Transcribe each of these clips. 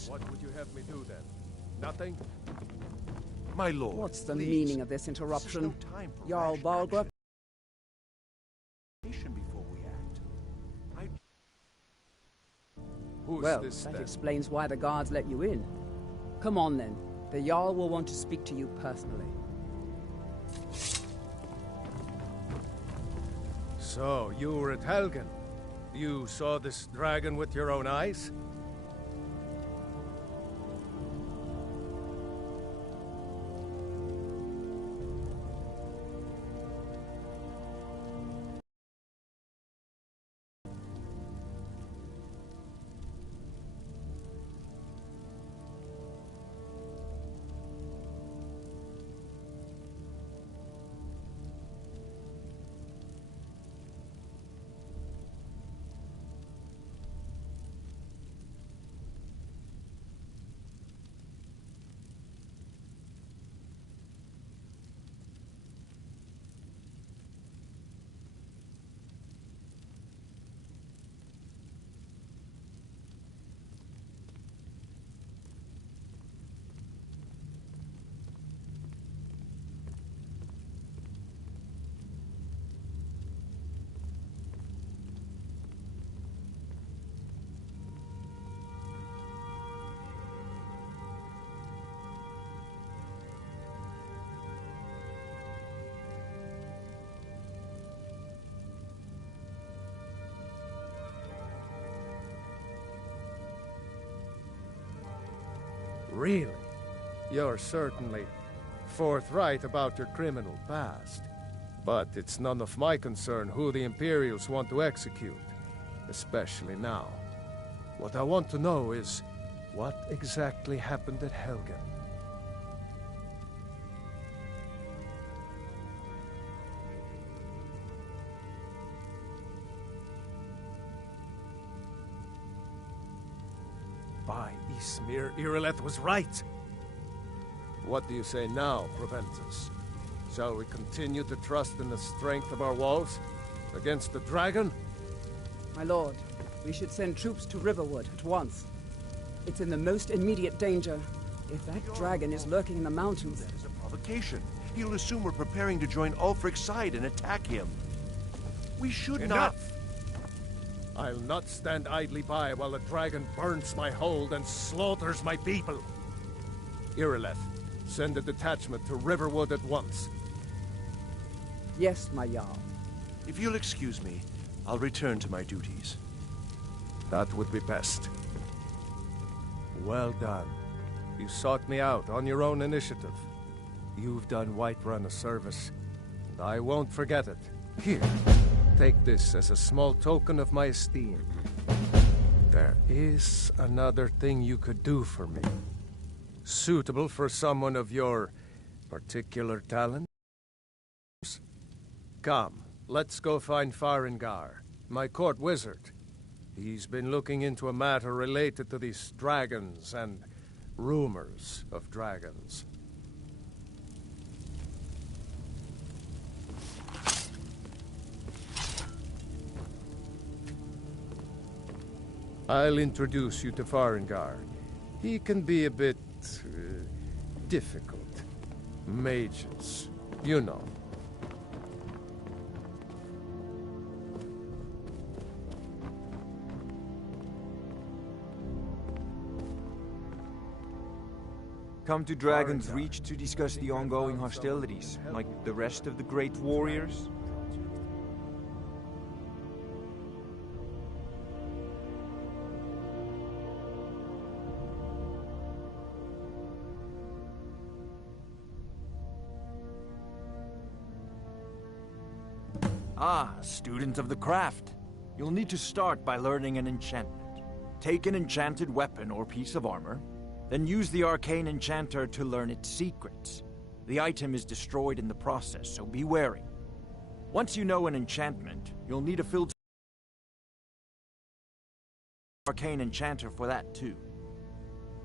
things. What would you have me do then? Nothing? My lord, What's the please. meaning of this interruption? This is no time for Jarl rash Balgrup? action before we act. Who's Well, this that then? explains why the guards let you in. Come on then. The Jarl will want to speak to you personally. So, you were at Helgen. You saw this dragon with your own eyes? Really? You're certainly forthright about your criminal past. But it's none of my concern who the Imperials want to execute, especially now. What I want to know is, what exactly happened at Helgen? By Ysmir, Irileth was right! What do you say now, Proventus? Shall we continue to trust in the strength of our walls? Against the dragon? My lord, we should send troops to Riverwood at once. It's in the most immediate danger. If that dragon is lurking in the mountains... That is a provocation. He'll assume we're preparing to join Ulfric's side and attack him. We should not... I'll not stand idly by while the dragon burns my hold and slaughters my people. Irileth, send a detachment to Riverwood at once. Yes, my Jarl. If you'll excuse me, I'll return to my duties. That would be best. Well done. You sought me out on your own initiative. You've done Whiterun a service, and I won't forget it. Here, take this as a small token of my esteem. There is another thing you could do for me. Suitable for someone of your particular talent? Come, let's go find Farengar, my court wizard. He's been looking into a matter related to these dragons and rumors of dragons. I'll introduce you to Farengar. He can be a bit... difficult. Mages, you know. Come to Dragon's Reach to discuss the ongoing hostilities, like the rest of the great warriors? Ah, student of the craft. You'll need to start by learning an enchantment. Take an enchanted weapon or piece of armor, then use the arcane enchanter to learn its secrets. The item is destroyed in the process, so be wary. Once you know an enchantment, you'll need a filter arcane enchanter for that too.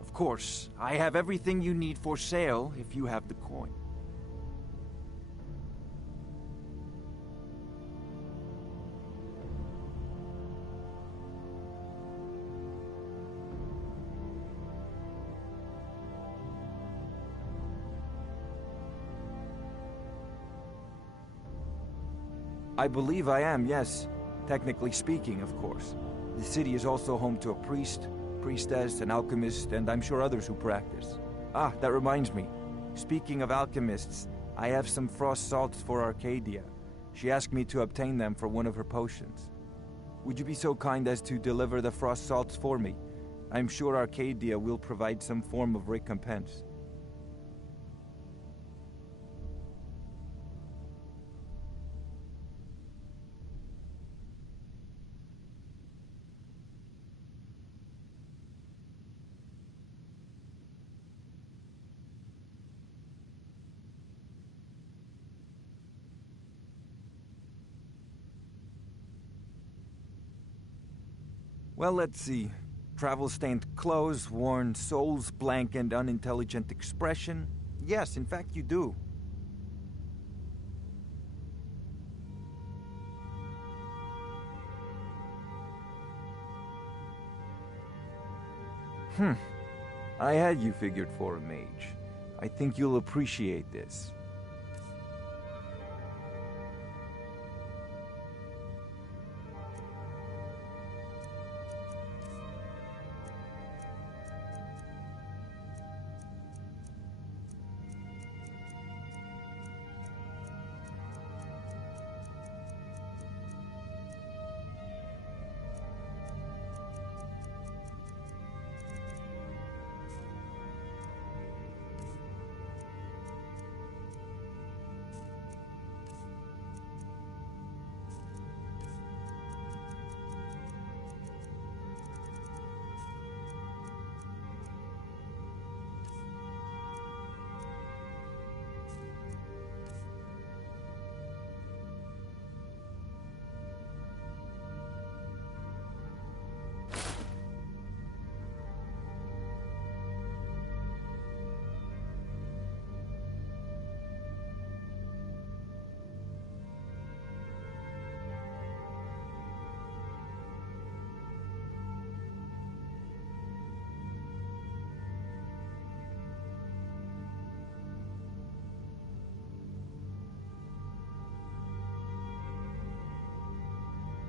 Of course, I have everything you need for sale if you have the coin. I believe I am, yes. Technically speaking, of course. The city is also home to a priest, priestess, an alchemist, and I'm sure others who practice. Ah, that reminds me. Speaking of alchemists, I have some frost salts for Arcadia. She asked me to obtain them for one of her potions. Would you be so kind as to deliver the frost salts for me? I'm sure Arcadia will provide some form of recompense. Well, let's see. Travel-stained clothes, worn soul's blank and unintelligent expression. Yes, in fact you do. I had you figured for a mage. I think you'll appreciate this.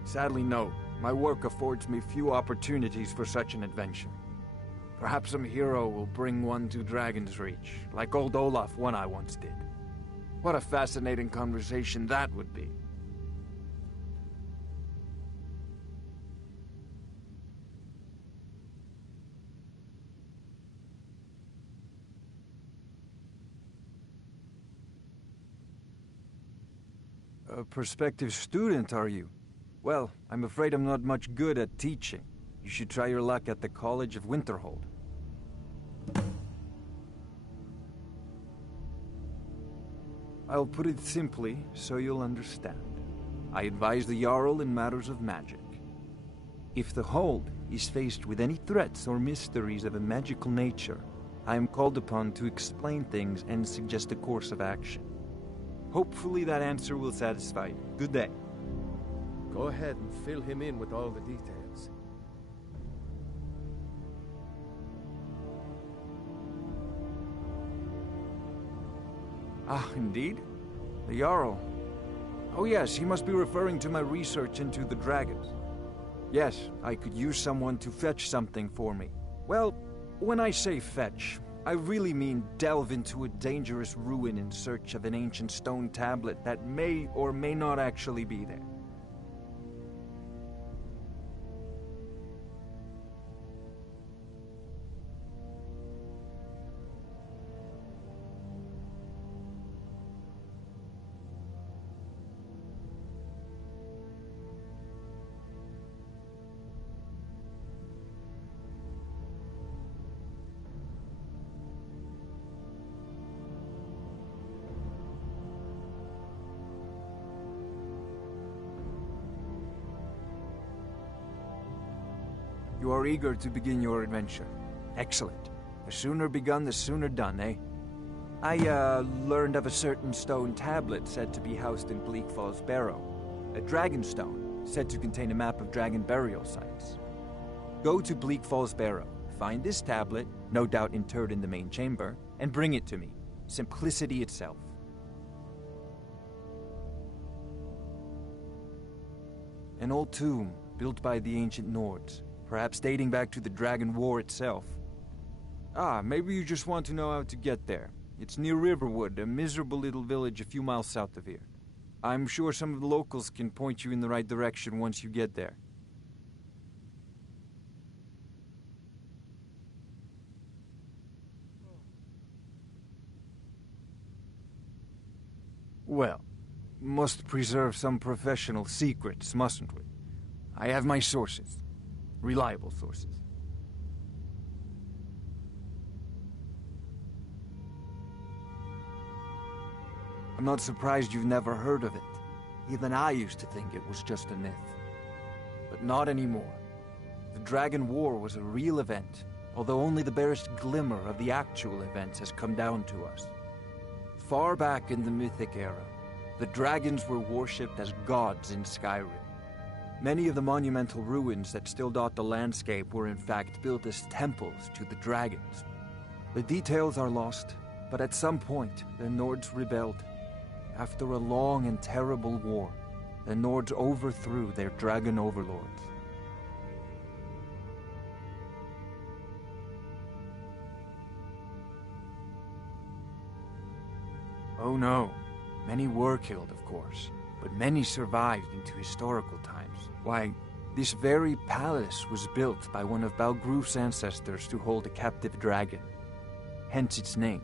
Sadly, no. My work affords me few opportunities for such an adventure. Perhaps some hero will bring one to Dragon's Reach, like old Olaf one I once did. What a fascinating conversation that would be. A prospective student, are you? Well, I'm afraid I'm not much good at teaching. You should try your luck at the College of Winterhold. I'll put it simply so you'll understand. I advise the Jarl in matters of magic. If the Hold is faced with any threats or mysteries of a magical nature, I am called upon to explain things and suggest a course of action. Hopefully that answer will satisfy you. Good day. Go ahead and fill him in with all the details. Ah, indeed? The Jarl. Oh yes, he must be referring to my research into the dragons. Yes, I could use someone to fetch something for me. Well, when I say fetch, I really mean delve into a dangerous ruin in search of an ancient stone tablet that may or may not actually be there. You are eager to begin your adventure. Excellent. The sooner begun, the sooner done, eh? I, learned of a certain stone tablet said to be housed in Bleak Falls Barrow. A dragon stone, said to contain a map of dragon burial sites. Go to Bleak Falls Barrow, find this tablet, no doubt interred in the main chamber, and bring it to me. Simplicity itself. An old tomb built by the ancient Nords, perhaps dating back to the Dragon War itself. Ah, maybe you just want to know how to get there. It's near Riverwood, a miserable little village a few miles south of here. I'm sure some of the locals can point you in the right direction once you get there. Well, must preserve some professional secrets, mustn't we? I have my sources. Reliable sources. I'm not surprised you've never heard of it. Even I used to think it was just a myth. But not anymore. The Dragon War was a real event, although only the barest glimmer of the actual events has come down to us. Far back in the Mythic era, the dragons were worshipped as gods in Skyrim. Many of the monumental ruins that still dot the landscape were in fact built as temples to the dragons. The details are lost, but at some point, the Nords rebelled. After a long and terrible war, the Nords overthrew their dragon overlords. Oh no, many were killed, of course, but many survived into historical times. Why, this very palace was built by one of Balgruf's ancestors to hold a captive dragon. Hence its name,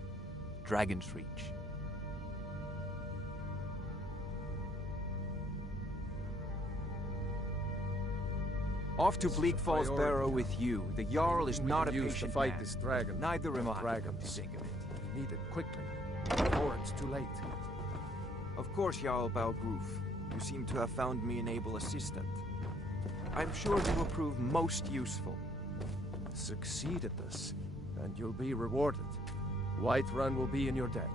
Dragon's Reach. Off to Bleak Falls Barrow with you. The Jarl is not a patient to fight man. this dragon. Neither am I. Dragons. To think of it. We need it quickly, or it's too late. Of course, Jarl Balgruf. You seem to have found me an able assistant. I'm sure you will prove most useful. Succeed at this, and you'll be rewarded. Whiterun will be in your debt.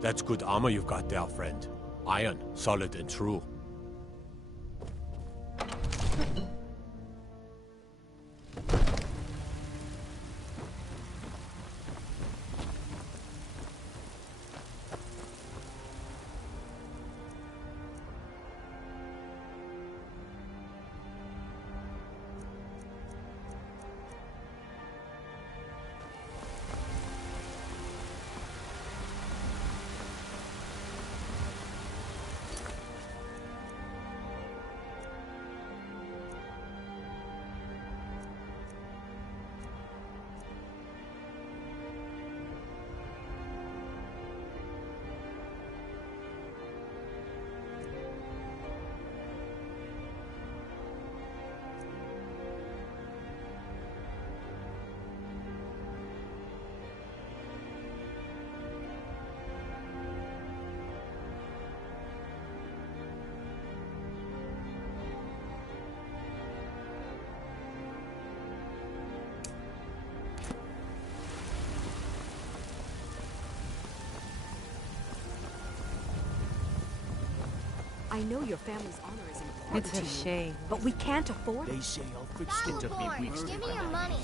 That's good armor you've got there, friend. Iron, solid and true. I know your family's honor is important It's to a you, shame. but we can't afford it. They say Alfred stint of me weeks Give me ago. your money.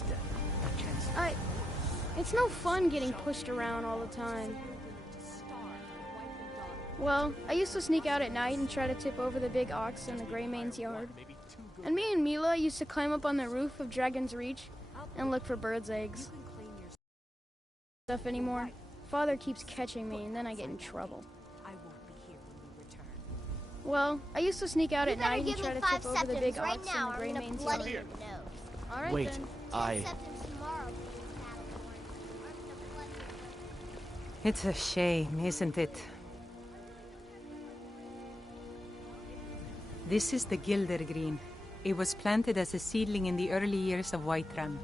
It's no fun getting pushed around all the time. Well, I used to sneak out at night and try to tip over the big ox in the Grey Mane's yard. And me and Mila used to climb up on the roof of Dragon's Reach and look for birds' eggs. Stuff anymore. Father keeps catching me and then I get in trouble. I won't be here when you return. Well, I used to sneak out You at night and better try give to me 5 tip over the big septims right ox now, in the Grey or I'm gonna Mane's bloody yard. your nose. Alright Wait, then. 10 septims tomorrow, please, Battleborn. Or I'm gonna bloody your nose. It's a shame, isn't it? This is the Gildergreen. It was planted as a seedling in the early years of Whiterun.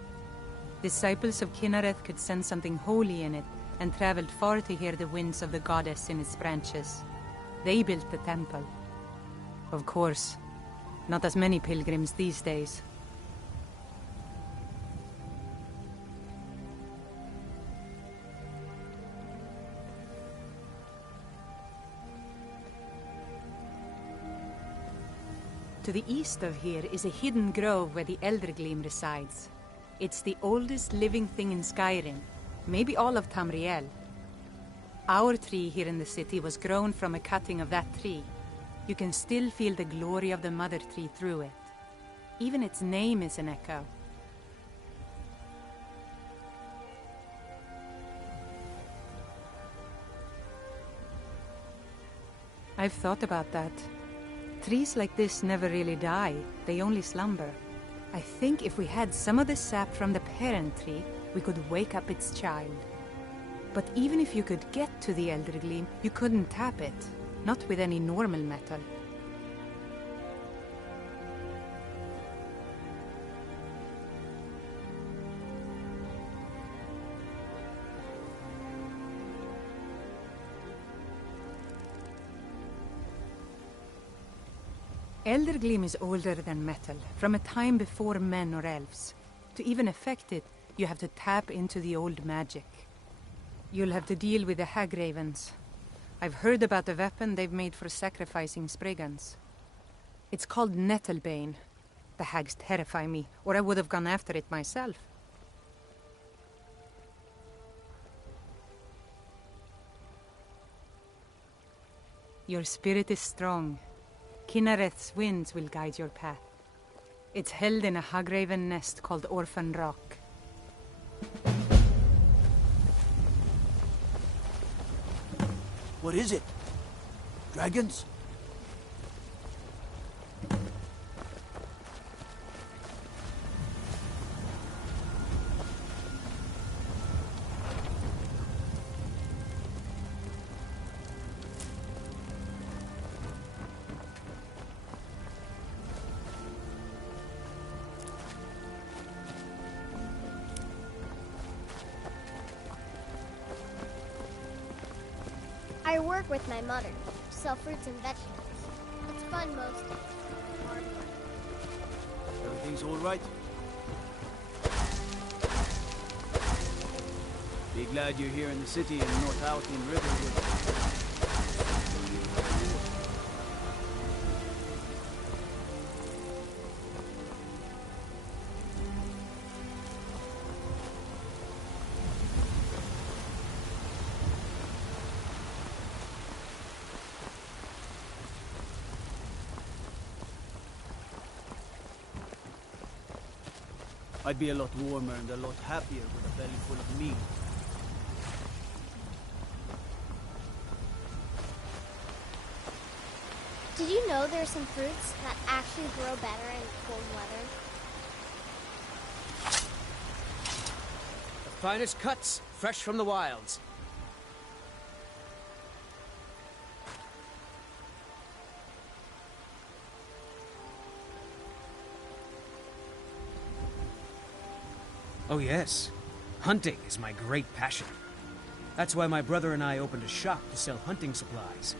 Disciples of Kynareth could sense something holy in it and traveled far to hear the winds of the goddess in its branches. They built the temple. Of course, not as many pilgrims these days. To the east of here is a hidden grove where the Eldergleam resides. It's the oldest living thing in Skyrim, maybe all of Tamriel. Our tree here in the city was grown from a cutting of that tree. You can still feel the glory of the mother tree through it. Even its name is an echo. I've thought about that. Trees like this never really die, they only slumber. I think if we had some of the sap from the parent tree, we could wake up its child. But even if you could get to the Eldergleam, you couldn't tap it. Not with any normal metal. Eldergleam is older than metal, from a time before men or elves. To even affect it, you have to tap into the old magic. You'll have to deal with the Hagravens. I've heard about the weapon they've made for sacrificing Spriggans. It's called Nettlebane. The hags terrify me, or I would have gone after it myself. Your spirit is strong. Kynareth's winds will guide your path. It's held in a Hagraven nest called Orphan Rock. What is it? Dragons? I work with my mother, sell fruits and vegetables. It's fun most days. Everything's all right? Be glad you're here in the city and not out in Riverwood. I'd be a lot warmer and a lot happier with a belly full of meat. Did you know there are some fruits that actually grow better in cold weather? The finest cuts, fresh from the wilds. Oh yes, hunting is my great passion. That's why my brother and I opened a shop to sell hunting supplies.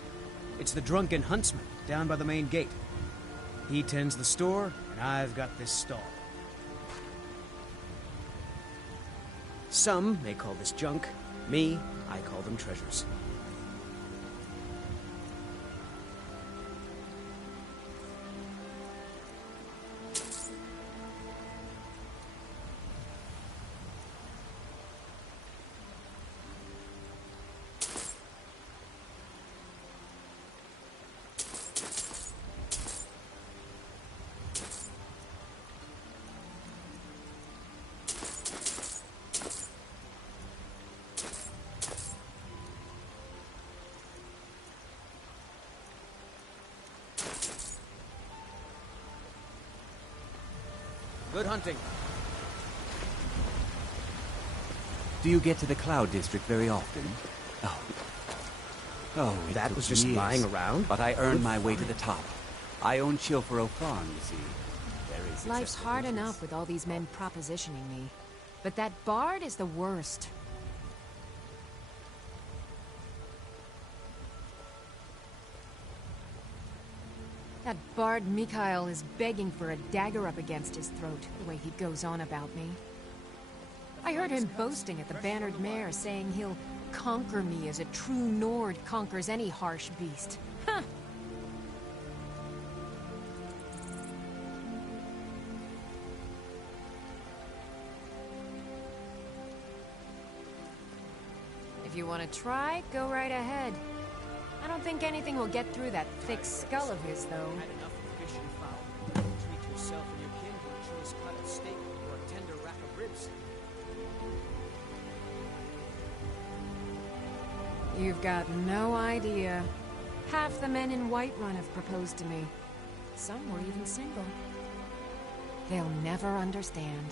It's the Drunken Huntsman, down by the main gate. He tends the store, and I've got this stall. Some may call this junk. Me, I call them treasures. Good hunting. Do you get to the Cloud District very often? Oh. Oh, it That took was just years, lying around? But I earned my way to the top. I own Chilfaro Farm, you see. Very Life's successful hard business. enough with all these men propositioning me. But that bard is the worst. That bard Mikhail is begging for a dagger up against his throat, the way he goes on about me. I heard him boasting at the Bannered Mare, saying he'll conquer me as a true Nord conquers any harsh beast. Huh! If you want to try, go right ahead. I don't think anything will get through that thick skull of his, though. Had enough of fish and fowl. Treat yourself and your kin to a choice cut of steak or a tender rack of ribs. You've got no idea. Half the men in Whiterun have proposed to me. Some were even single. They'll never understand.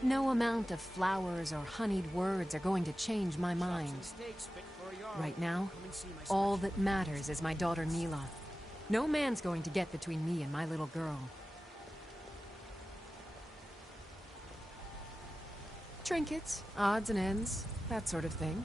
No amount of flowers or honeyed words are going to change my mind. Right now, all that matters is my daughter Mila. No man's going to get between me and my little girl. Trinkets, odds and ends, that sort of thing.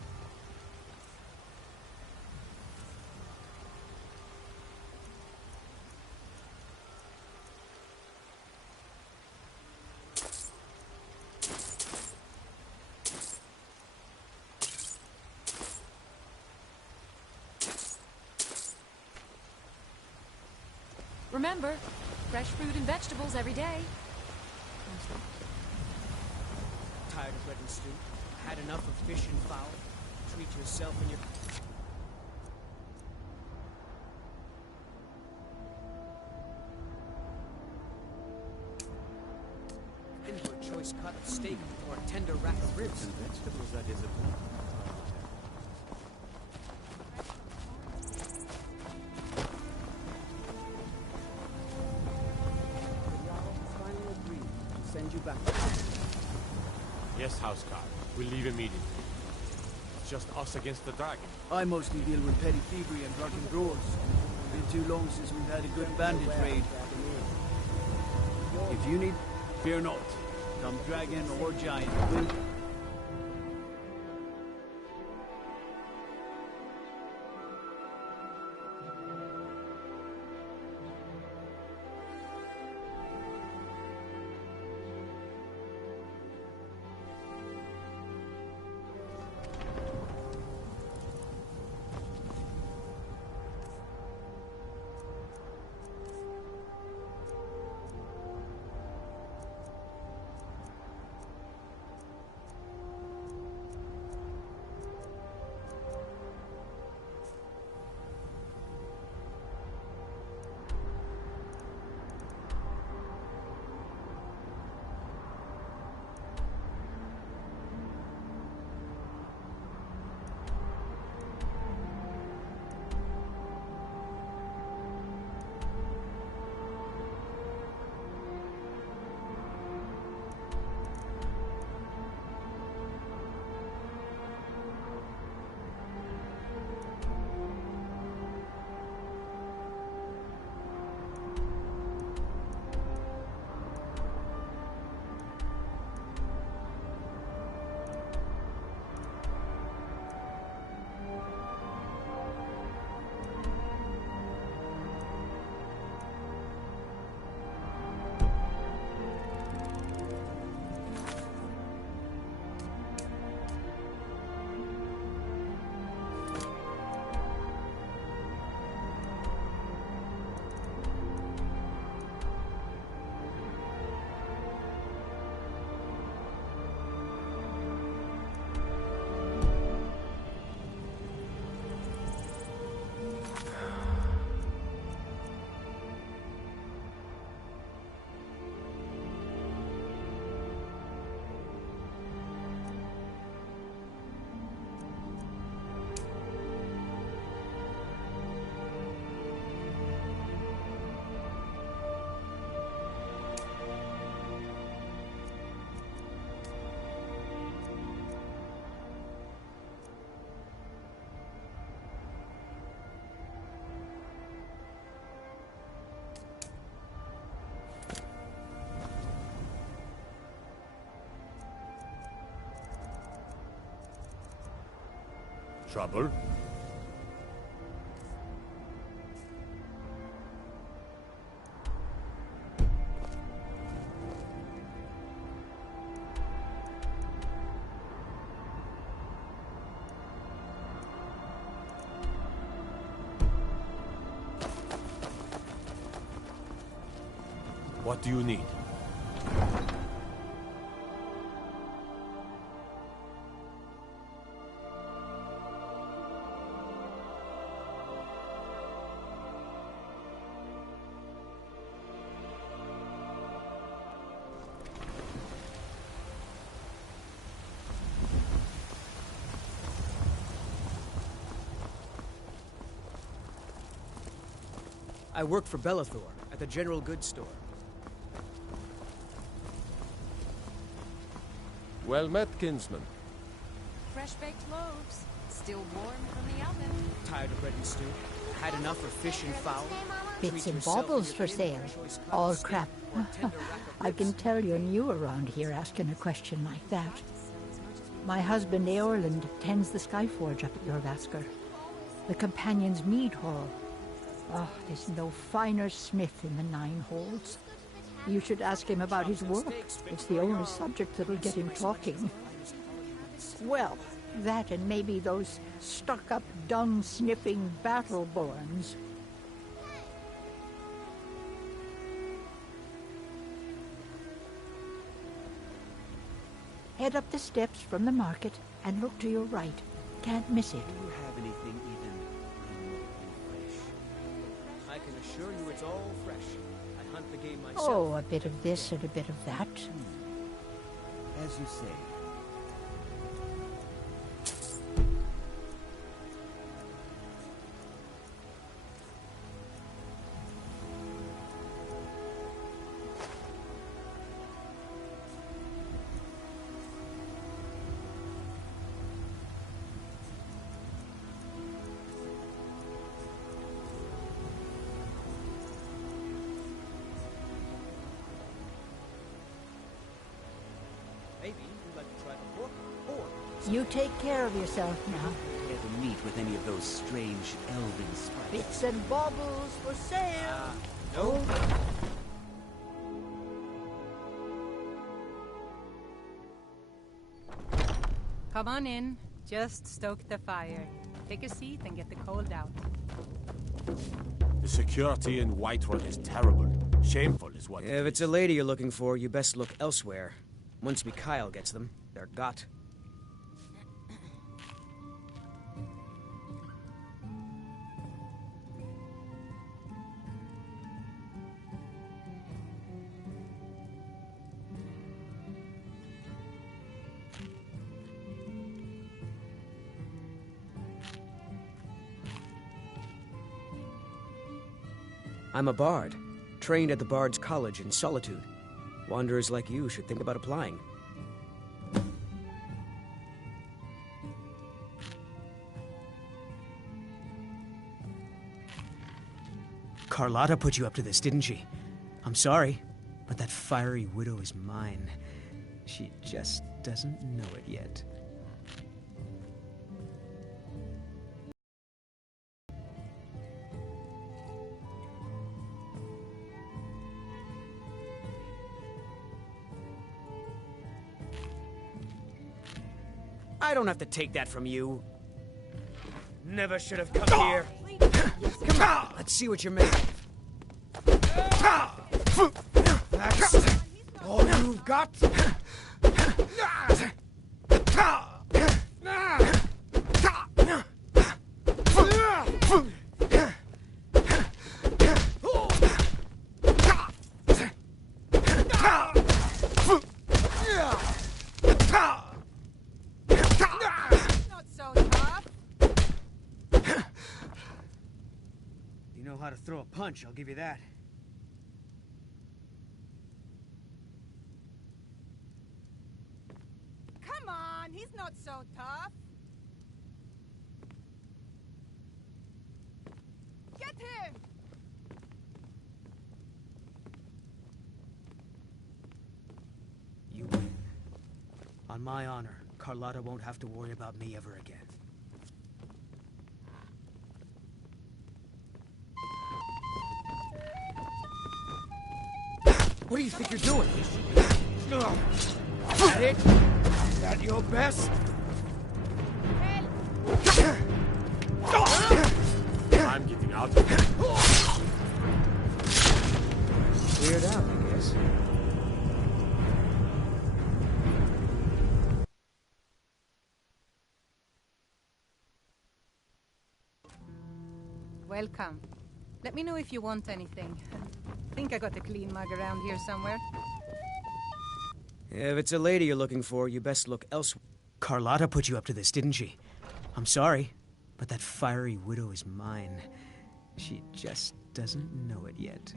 Remember, fresh fruit and vegetables every day. Tired of bread and stew? Had enough of fish and fowl? Treat yourself and your... Into a choice cut of steak or a tender rack of ribs. And vegetables, that is a... Send you back. Yes, Housecarl. We'll leave immediately. It's just us against the dragon. I mostly deal with petty thievery and drunken brawls. Been too long since we've had a good bandit raid. If you need, fear not. Come dragon or giant, will Trouble? What do you need? I work for Bellathor at the general goods store. Well met, kinsman. Fresh-baked loaves, still warm from the oven. Tired of bread and stew. Had enough of fish and fowl. Bits and baubles for sale. All crap. I can tell you're new around here asking a question like that. My husband Eorland tends the Skyforge up at Jorvaskr. The Companion's Mead Hall. Oh, there's no finer smith in the Nine Halls. You should ask him about his work. It's the only subject that'll get him talking. Well, that and maybe those stuck-up, dung-sniffing Battleborns. Head up the steps from the market and look to your right. Can't miss it. Do you have anything even remotely fresh? I can assure you it's all fresh. I hunt the game myself. Oh, a bit of this and a bit of that. As you say. Maybe you'd like to try the pork, or... You take care of yourself now. Care to meet with any of those strange elven sprites? Bits and baubles for sale. No. Come on in. Just stoke the fire. Take a seat and get the cold out. The security in Whiterun is terrible. Shameful is what. If it's a lady you're looking for, you best look elsewhere. Once Mikhail gets them, they're got. I'm a bard, trained at the Bard's College in Solitude. Wanderers like you should think about applying. Carlotta put you up to this, didn't she? I'm sorry, but that fiery widow is mine. She just doesn't know it yet. I don't have to take that from you. Never should have come here. Come on, let's see what you're made of. That's all you've got? How to throw a punch, I'll give you that. Come on, he's not so tough. Get him! You win. On my honor, Carlotta won't have to worry about me ever again. What do you think you're doing? Is that it? Is that your best? I'm getting out of here. Cleared out, I guess. Welcome. Let me know if you want anything. I think I got a clean mug around here somewhere. If it's a lady you're looking for, you best look elsewhere. Carlotta put you up to this, didn't she? I'm sorry, but that fiery widow is mine. She just doesn't know it yet.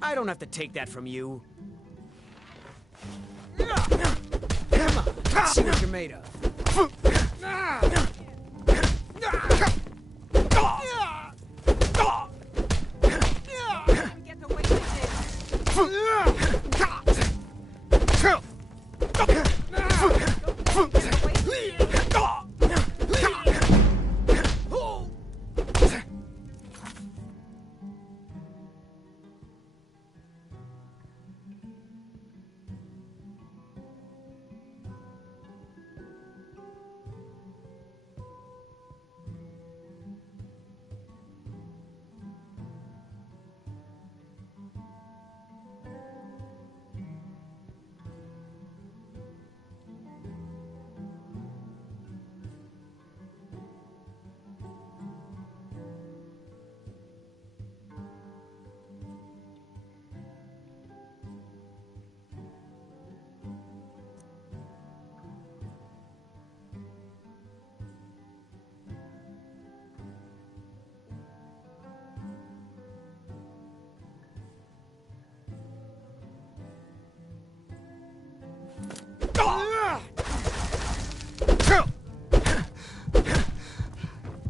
I don't have to take that from you. Come on, let's see what you're made of. Get away with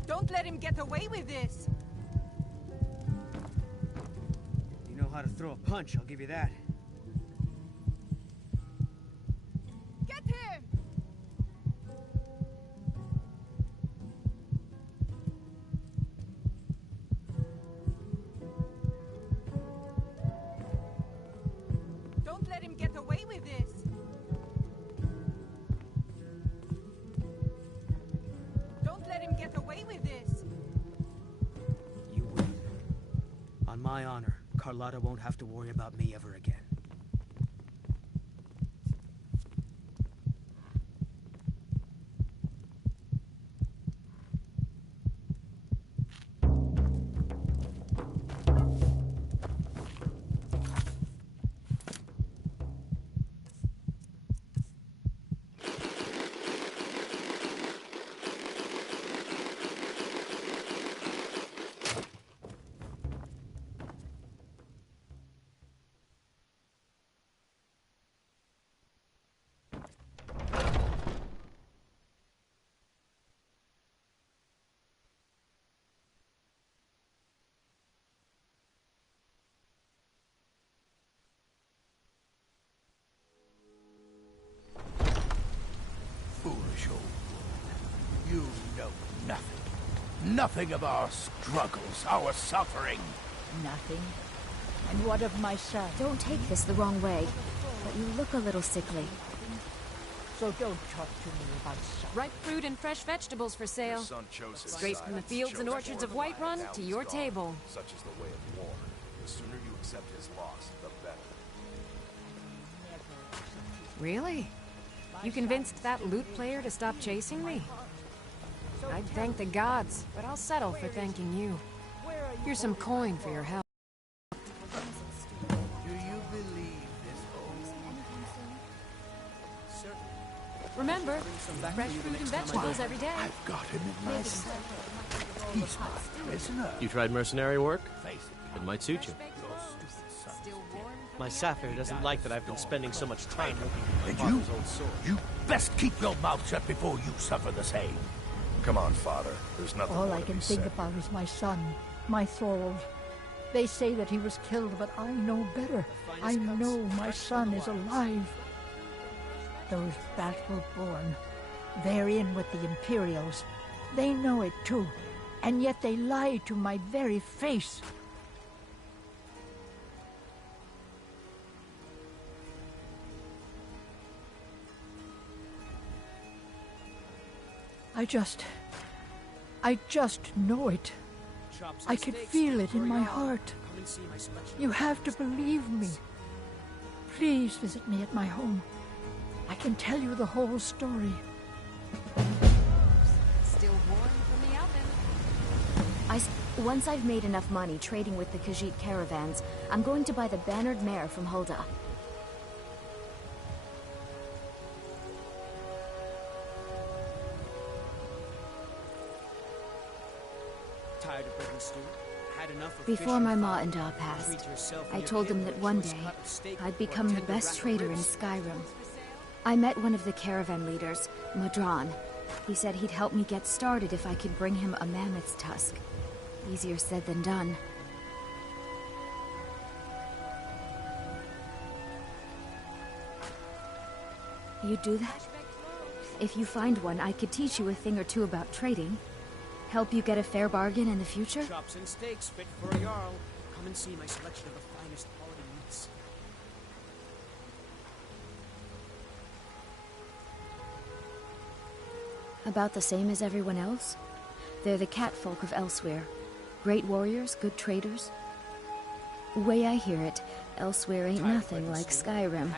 Don't let him get away with this. You know how to throw a punch, I'll give you that. Get him! Don't let him get away with this. Don't let him get away with this. You will. On my honor, Carlotta won't have to worry about me ever again. Foolish old woman. You know nothing. Nothing of our struggles, our suffering. Nothing. And what of my son? Don't take this the wrong way, but you look a little sickly. So don't talk to me about son. Ripe fruit and fresh vegetables for sale. Straight from the fields and orchards of Whiterun to your table. Such is the way of war. The sooner you accept his loss, the better. Really? You convinced that lute player to stop chasing me? I'd thank the gods, but I'll settle for thanking you. Here's some coin for your help. Do you believe this old... Remember, fresh fruit and vegetables every day. I've got him in my sight. He's my prisoner. You tried mercenary work? It might suit you. My Sapphire doesn't like that I've been spending so much time looking at my And father's old sword. you best keep your mouth shut before you suffer the same. Come on, Father. There's nothing All more I to can be think said. about is my son, my Thorold. They say that he was killed, but I know better. I know my son is alive. Those battle-born, they're in with the Imperials. They know it too, and yet they lie to my very face. I just know it. I can feel it in my heart. You have to believe me. Please visit me at my home. I can tell you the whole story. Still warm from the oven. Once I've made enough money trading with the Khajiit caravans, I'm going to buy the bannered mare from Hulda. Tired of bread and stew? Had enough of Before my ma and Da passed, I told them that one day I'd become the best trader in Skyrim. I met one of the caravan leaders, Madran. He said he'd help me get started if I could bring him a mammoth's tusk. Easier said than done. You'd do that? If you find one, I could teach you a thing or two about trading. Help you get a fair bargain in the future? Chops and steaks fit for a Jarl. Come and see my selection of the finest quality meats. About the same as everyone else? They're the catfolk of Elsewhere. Great warriors, good traders. Way I hear it, Elsewhere ain't nothing like Skyrim.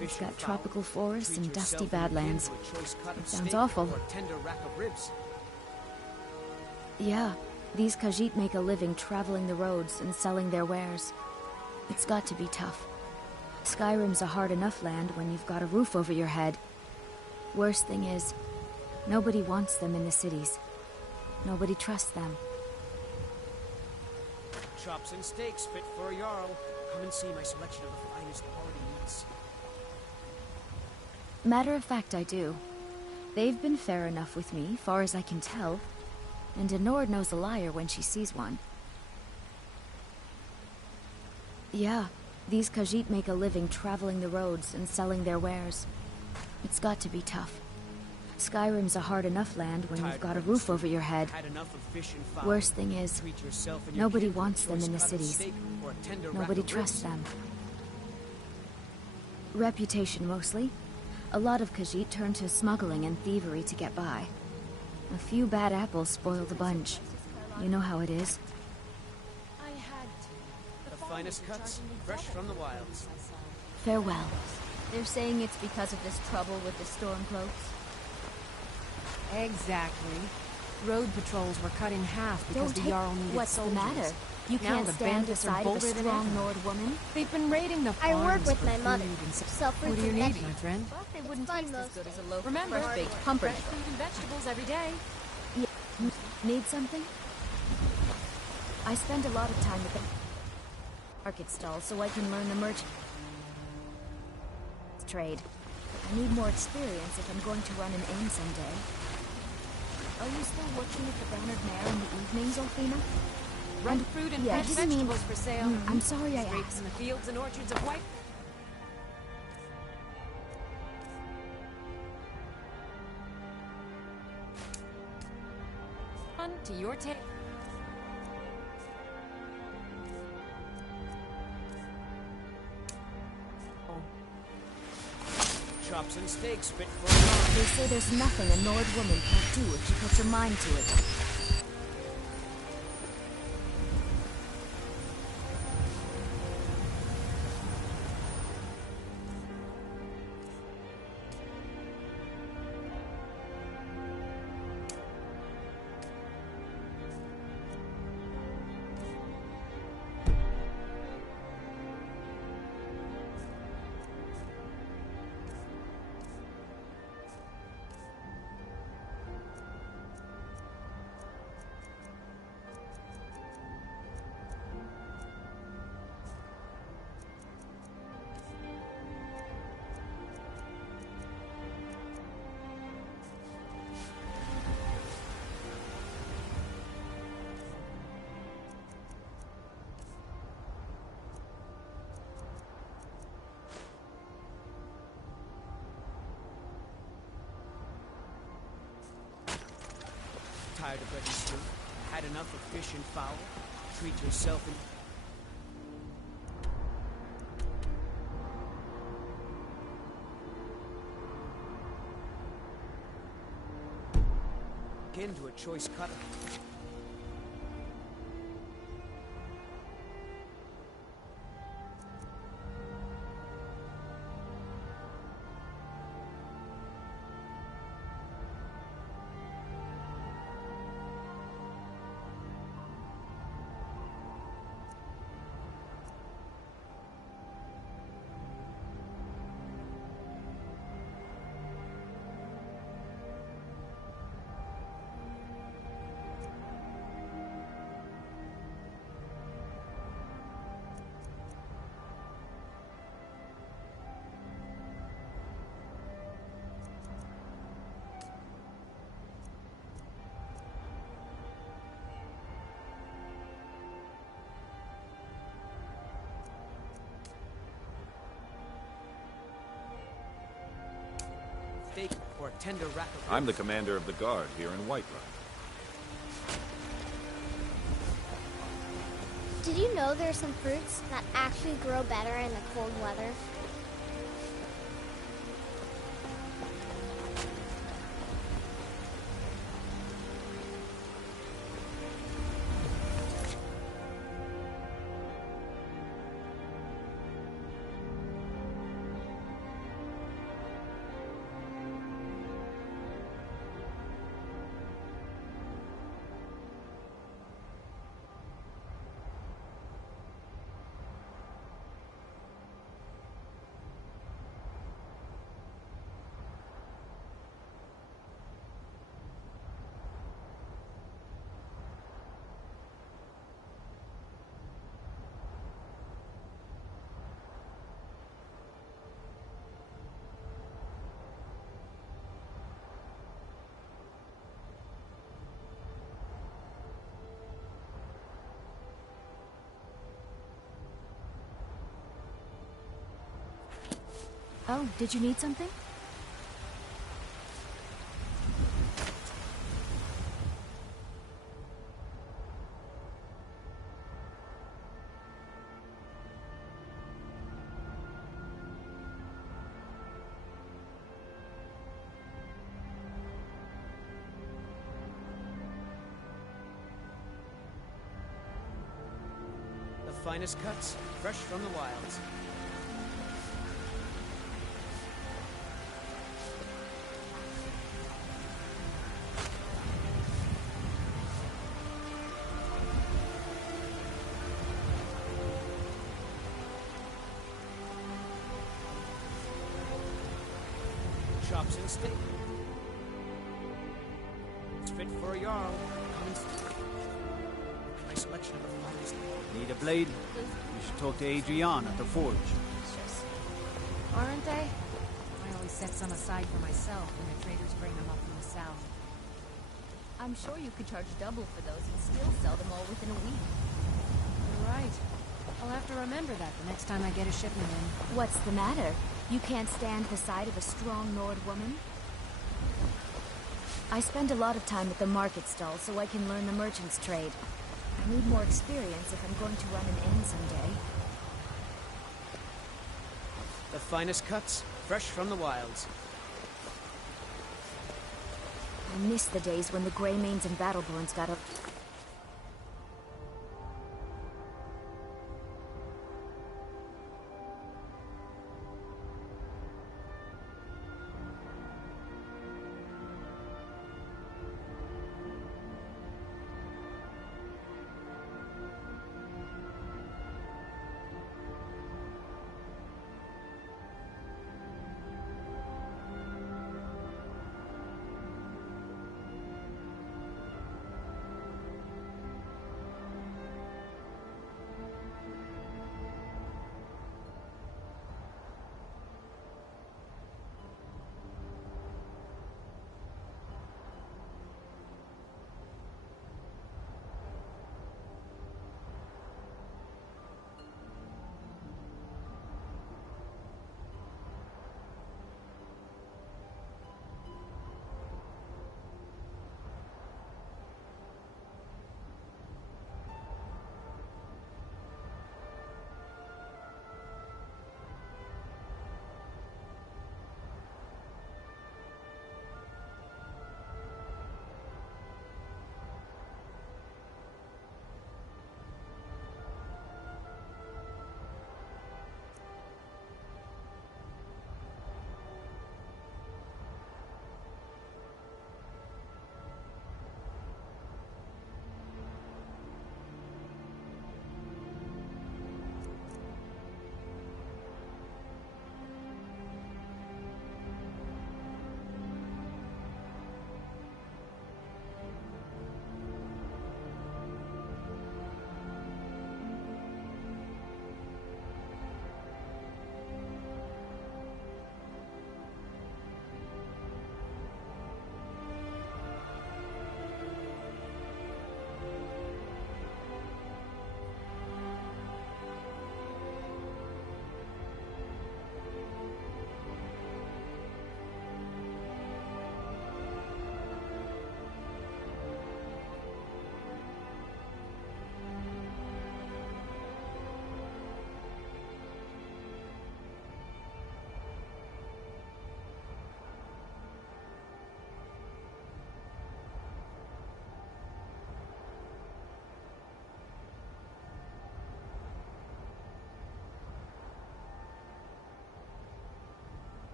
It's got tropical forests and dusty badlands. It sounds awful. Yeah, these Khajiit make a living traveling the roads and selling their wares. It's got to be tough. Skyrim's a hard enough land when you've got a roof over your head. Worst thing is, nobody wants them in the cities. Nobody trusts them. Chops and steaks fit for a Jarl. Come and see my selection of the finest quality meats. Matter of fact, I do. They've been fair enough with me, far as I can tell. And a Nord knows a liar when she sees one. Yeah, these Khajiit make a living traveling the roads and selling their wares. It's got to be tough. Skyrim's a hard enough land when you've got a roof over your head. Worst thing is, nobody wants them in the cities. Nobody trusts them. Reputation, mostly. A lot of Khajiit turn to smuggling and thievery to get by. A few bad apples spoil the bunch. You know how it is. The finest cuts, fresh from the wilds. Farewell. They're saying it's because of this trouble with the Stormcloaks. Exactly. Road patrols were cut in half because the Jarl needed What's soldiers. the matter? You Now can't the stand bandits are beside of a bolder than strong ever. Nord woman? They've been raiding the farms. I work with for my mother. food and Sell fruits What do you and need, veggies. my friend? But they wouldn't taste as good as a loaf Remember, of fresh baked pumpernickel. fresh food and vegetables every day. Need something? I spend a lot of time at the market stall so I can learn the merchant trade. I need more experience if I'm going to run an inn someday. Are you still working at the bannered mare in the evenings, Olfina? Ripe fruit and yeah, fresh didn't mean- vegetables for sale. I'm sorry I Grapes asked. in the fields and orchards of White. On to your take. Chops and steaks fit for a Jarl. They say there's nothing a Nord woman can't do if she puts her mind to it. tired of bread and stew? Had enough of fish and fowl? Treat yourself and... into a choice cutter. Or a tender rack of... I'm the commander of the guard here in Whiterun. Did you know there are some fruits that actually grow better in the cold weather? Oh, did you need something? The finest cuts, fresh from the wilds. Chops and steak. It's fit for a jarl. My selection of the finest. Need a blade? You should talk to Adrian at the forge. Aren't they? I always set some aside for myself when the traders bring them up from the south. I'm sure you could charge double for those and still sell them all within a week. You're right. I'll have to remember that the next time I get a shipment in. What's the matter? You can't stand the sight of a strong Nord woman? I spend a lot of time at the market stall so I can learn the merchant's trade. I need more experience if I'm going to run an inn someday. The finest cuts, fresh from the wilds. I miss the days when the Greymanes and Battleborns got up.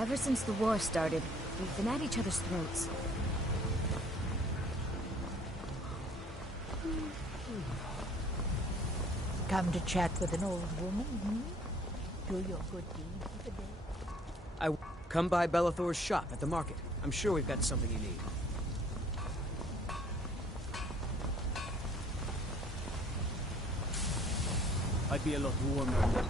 Ever since the war started, we've been at each other's throats. Come to chat with an old woman, hmm? Do your good deed for the day. Come by Bellathor's shop at the market. I'm sure we've got something you need. I'd be a lot warmer.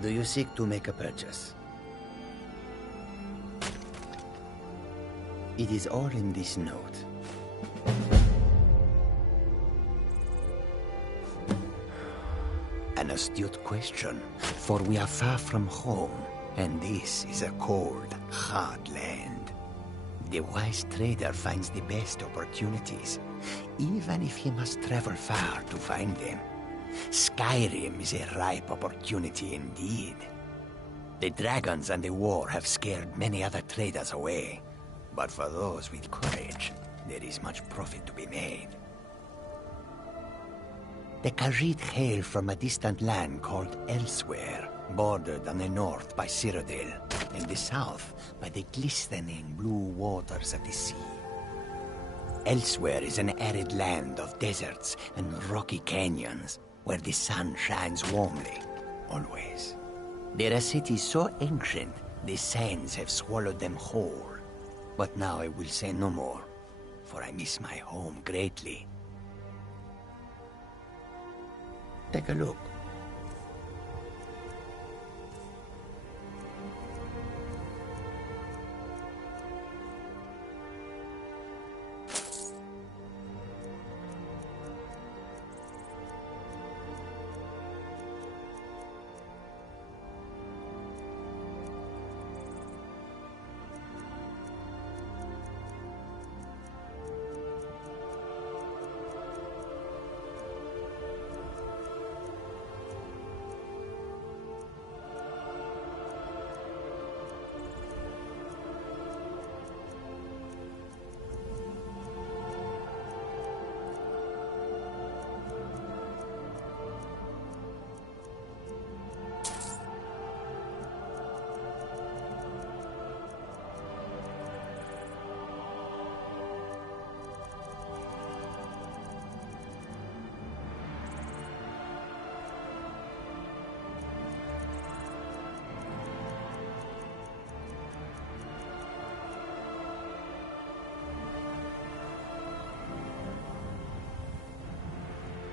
Do you seek to make a purchase? It is all in this note. An astute question, for we are far from home, and this is a cold, hard land. The wise trader finds the best opportunities, even if he must travel far to find them. Skyrim is a ripe opportunity indeed. The dragons and the war have scared many other traders away, but for those with courage, there is much profit to be made. The Khajiit hail from a distant land called Elsewhere, bordered on the north by Cyrodiil, and the south by the glistening blue waters of the sea. Elsewhere is an arid land of deserts and rocky canyons, where the sun shines warmly, always. There are cities so ancient, the sands have swallowed them whole. But now I will say no more, for I miss my home greatly. Take a look.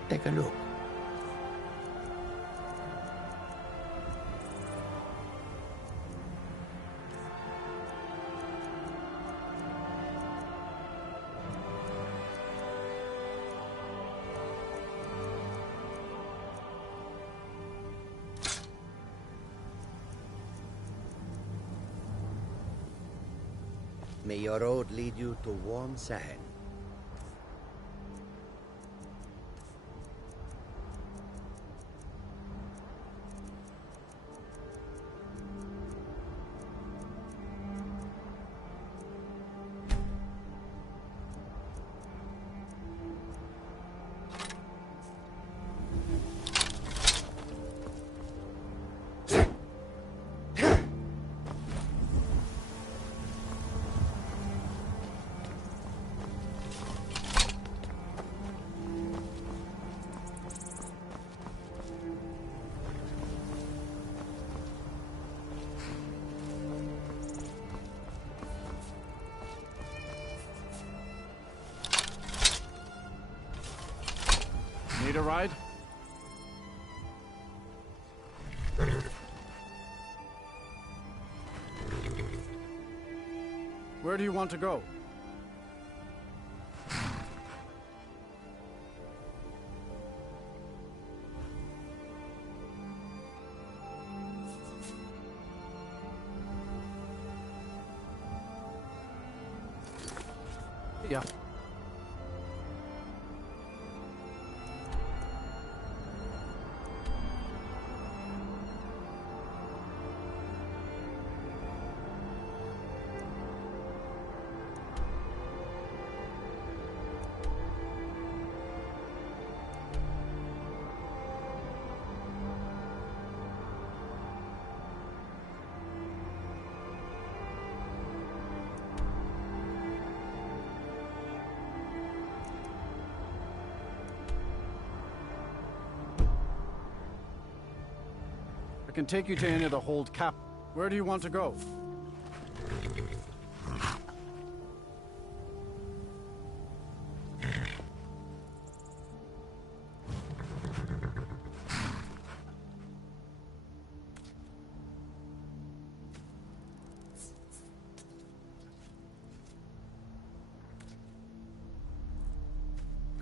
Take a look. May your road lead you to warm sand. Need a ride? Where do you want to go? Yeah. I can take you to any of the hold cap. Where do you want to go?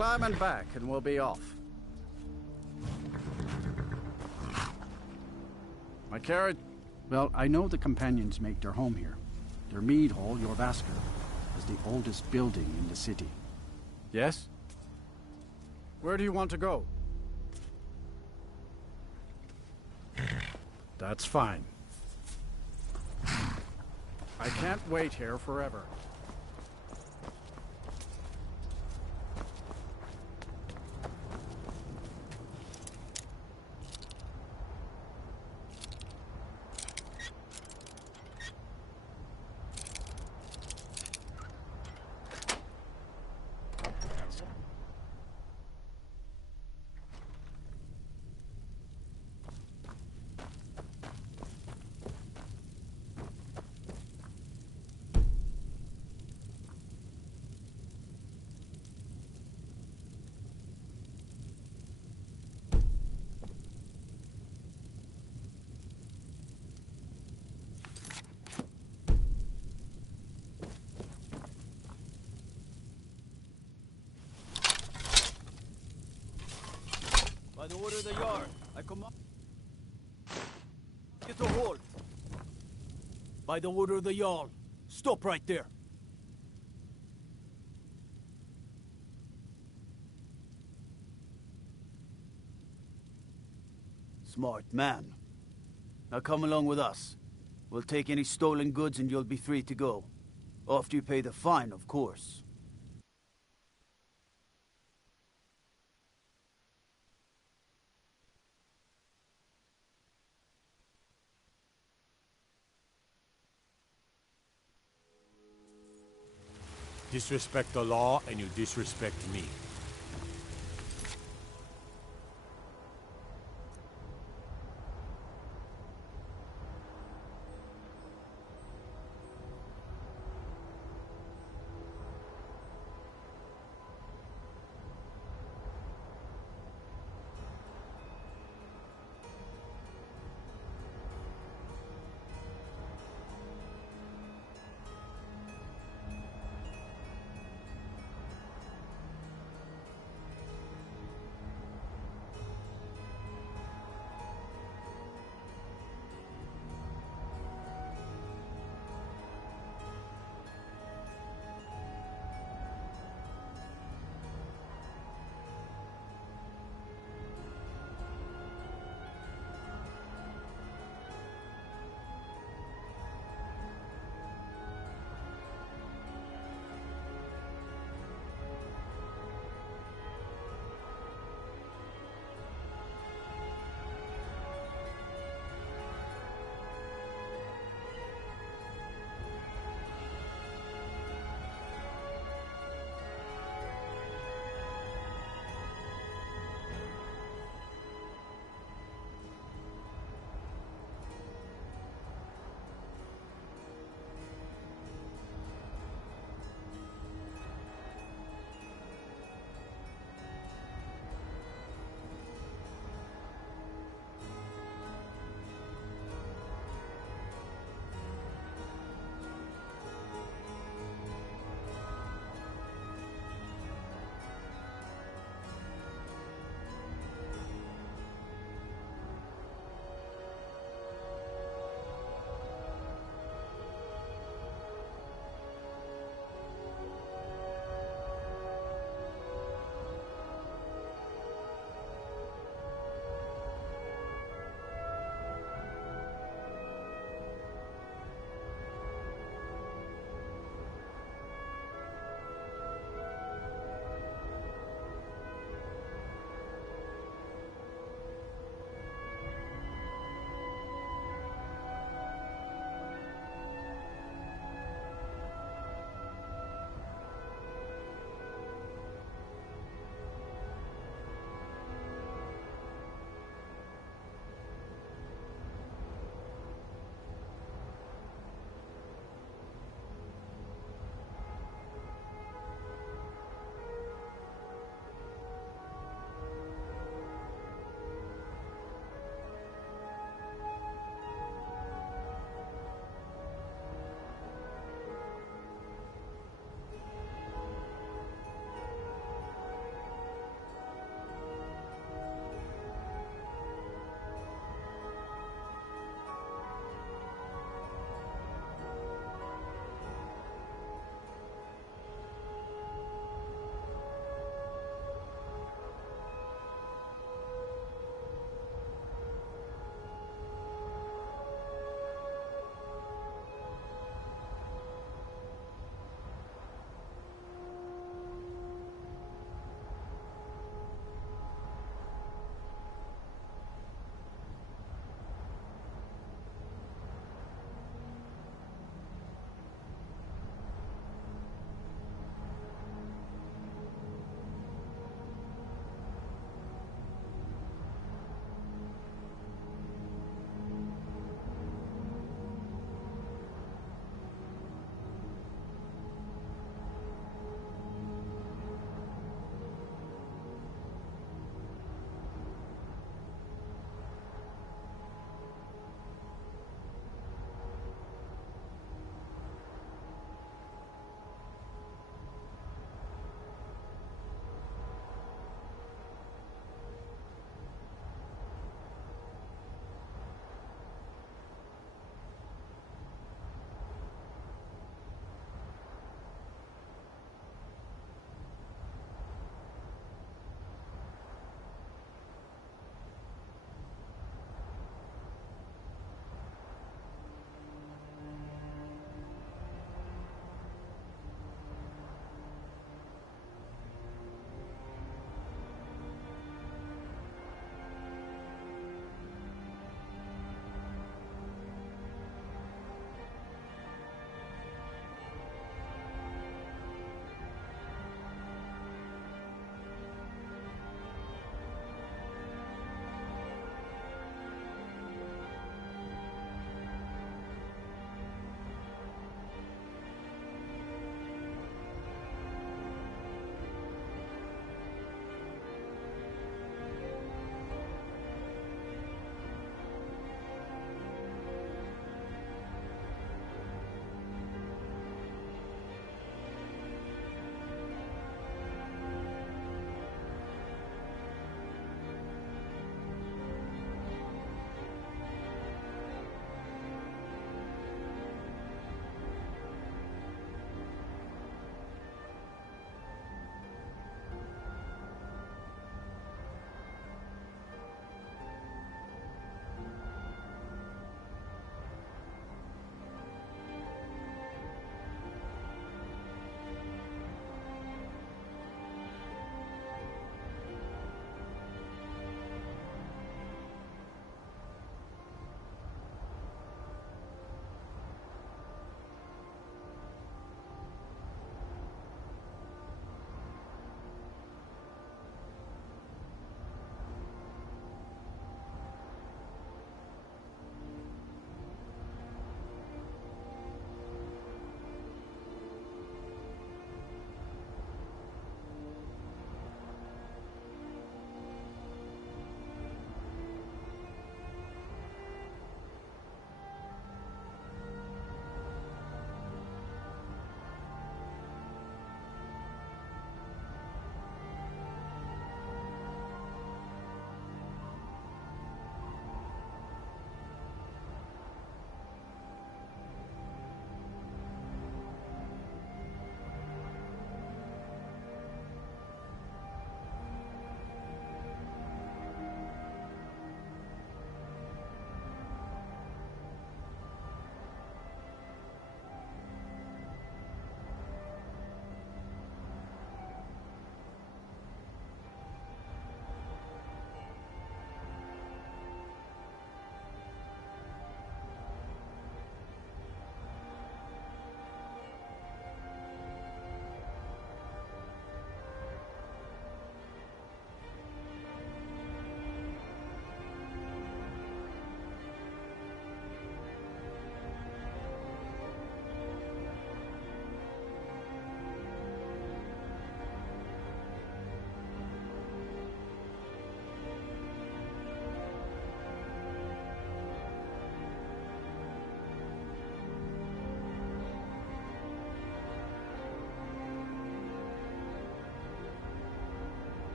climbing back and we'll be off. My carriage... Well, I know the companions make their home here. Their mead hall, your Vasker, is the oldest building in the city. Yes? Where do you want to go? That's fine. I can't wait here forever. By the order of the Jarl, I command you to halt. By the order of the Jarl, stop right there. Smart man. Now come along with us. We'll take any stolen goods and you'll be free to go. After you pay the fine, of course. Disrespect the law, and you disrespect me.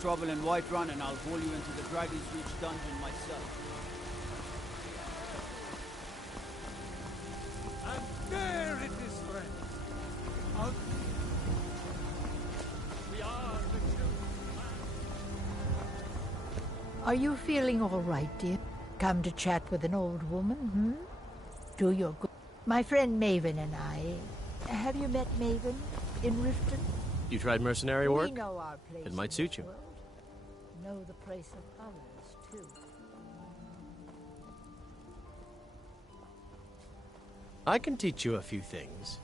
trouble in Whiterun and I'll haul you into the Dragon's Reach dungeon myself. And there it is, friends. Out. We are the children. Are you feeling all right, dear? Come to chat with an old woman, hmm? Do your good. My friend Maven and I. Have you met Maven in Riften? You tried mercenary work? We know our place. It might suit you. Know the place of others, too. I can teach you a few things.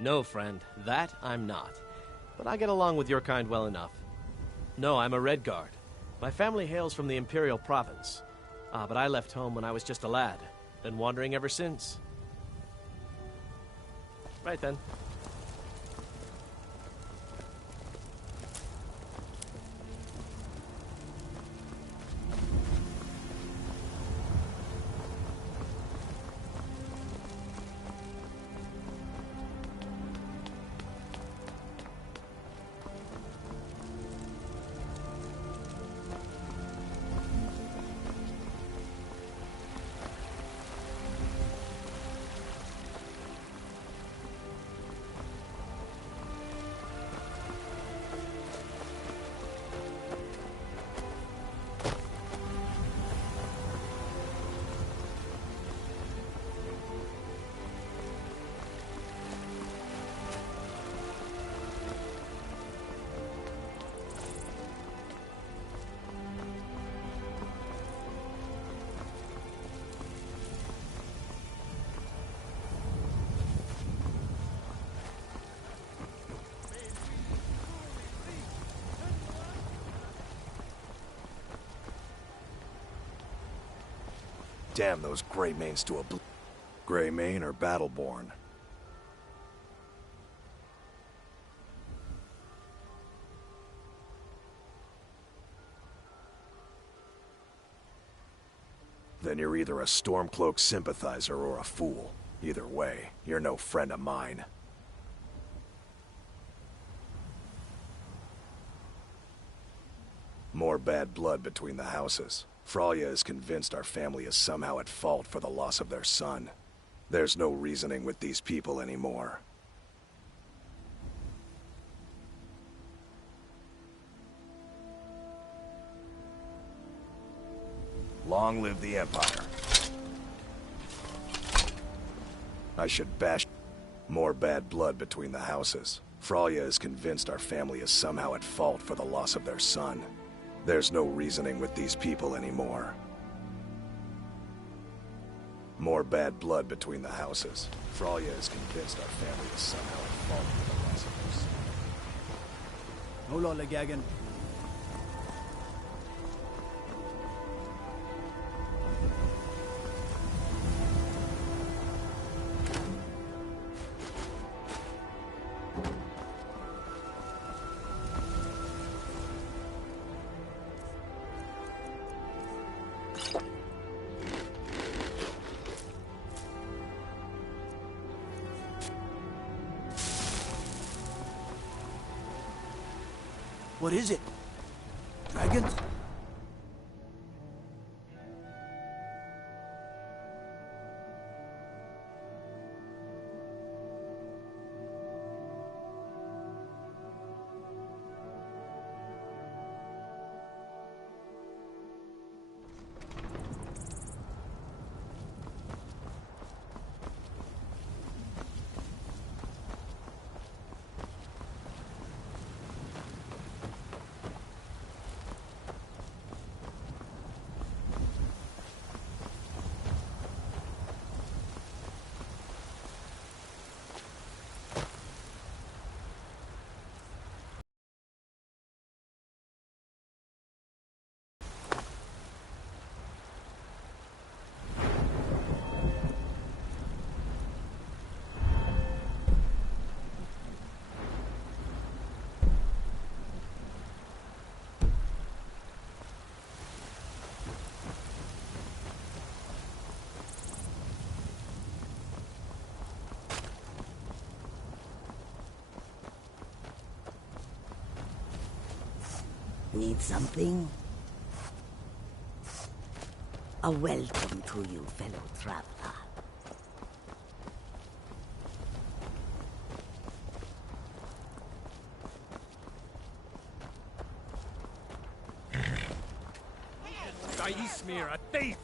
No, friend, that I'm not. But I get along with your kind well enough. No, I'm a Redguard. My family hails from the Imperial Province. But I left home when I was just a lad. Been wandering ever since. Right then. Damn those Greymanes to a Greymane or Battleborn? Then you're either a Stormcloak sympathizer or a fool. Either way, you're no friend of mine. More bad blood between the houses. Fralya is convinced our family is somehow at fault for the loss of their son. There's no reasoning with these people anymore. Long live the Empire. I should bash more bad blood between the houses. Fralya is convinced our family is somehow at fault for the loss of their son. There's no reasoning with these people anymore. More bad blood between the houses. Fralya is convinced our family is somehow at fault for the loss of their son. Hold on, Legagan. What is it? Dragons? Need something? A welcome to you, fellow traveler. Daismir, a thief!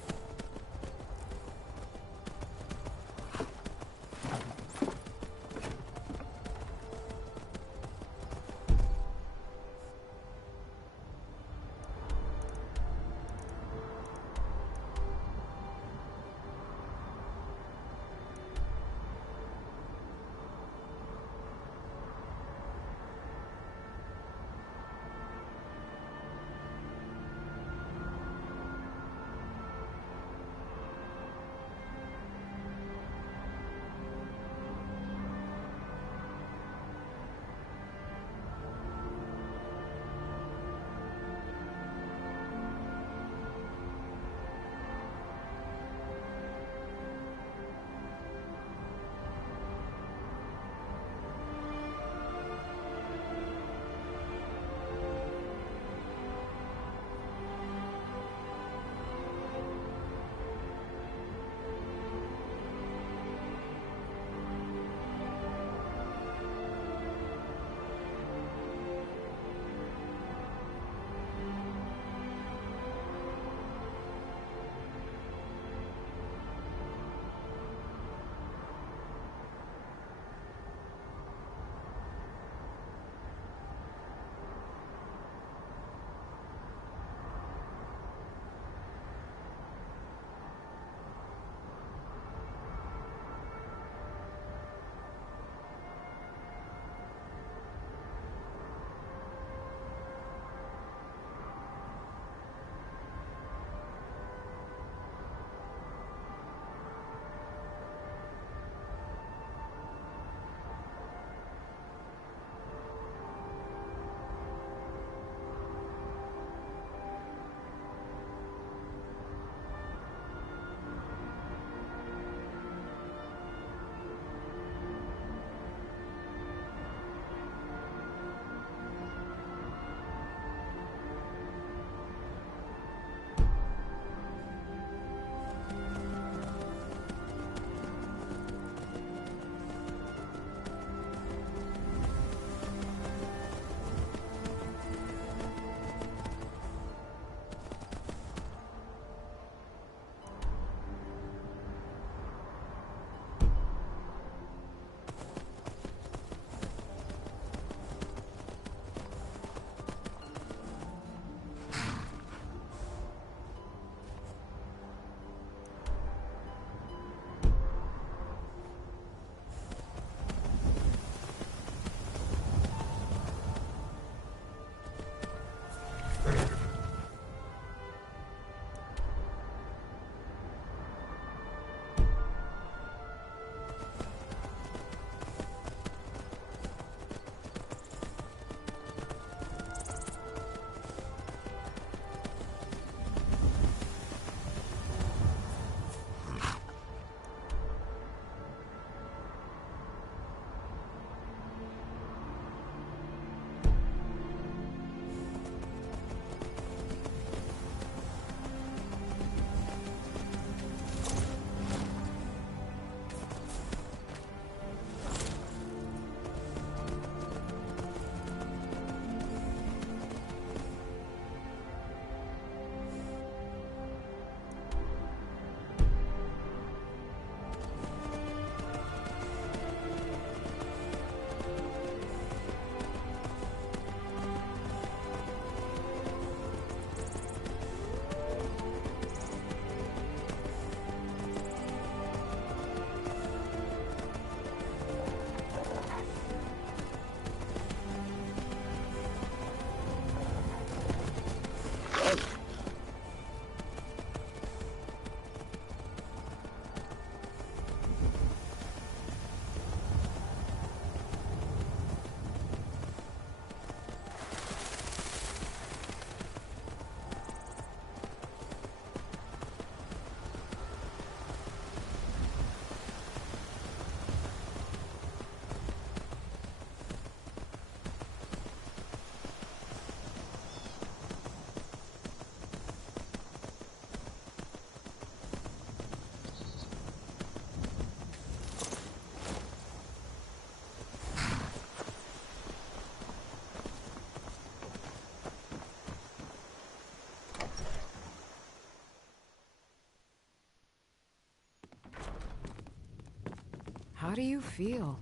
How do you feel?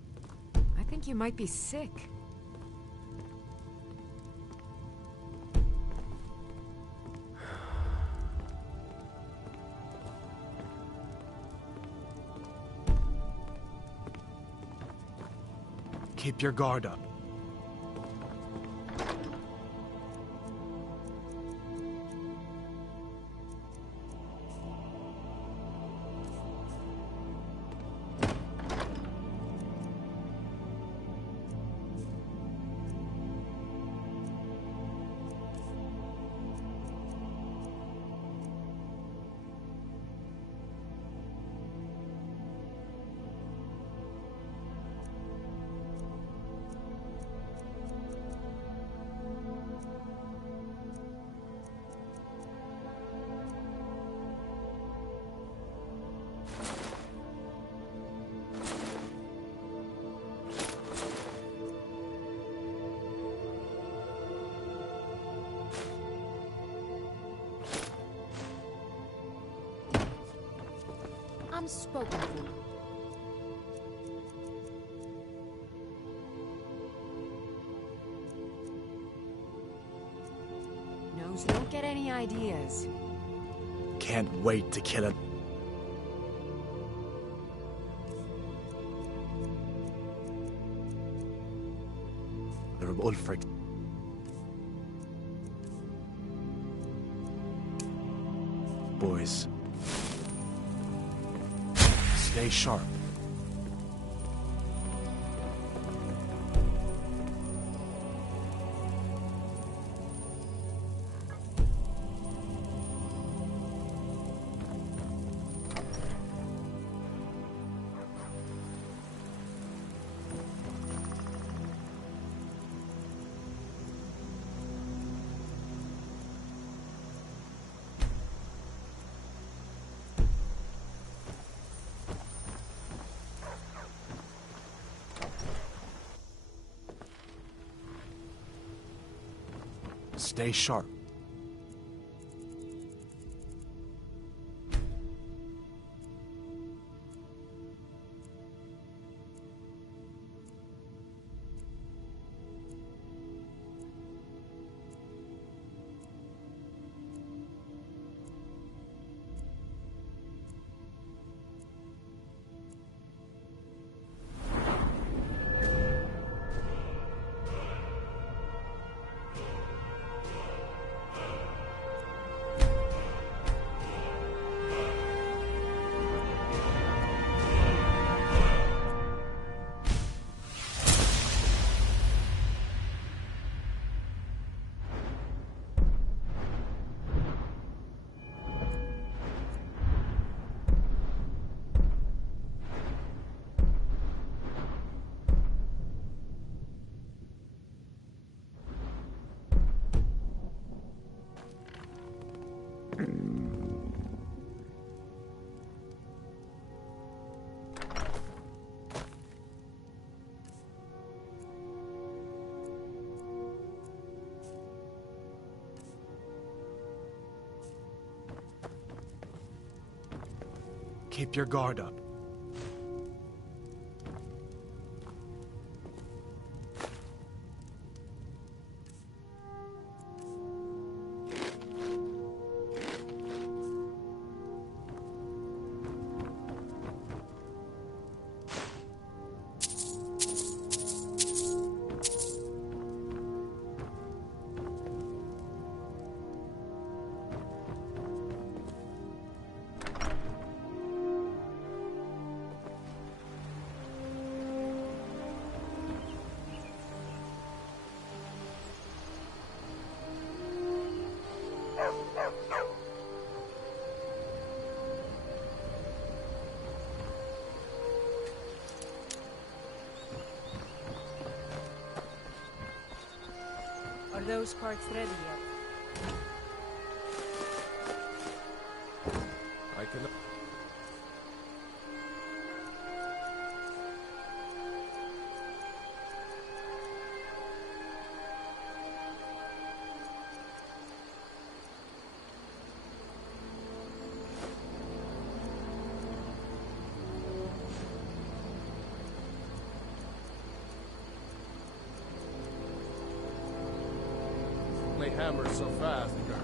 I think you might be sick. Keep your guard up. I'm spoken for. Nose, don't get any ideas. Can't wait to kill him. Mother of Ulfric. Boys. Stay sharp. Stay sharp. Keep your guard up. Are those carts ready yet? I can... they hammer so fast, Gert.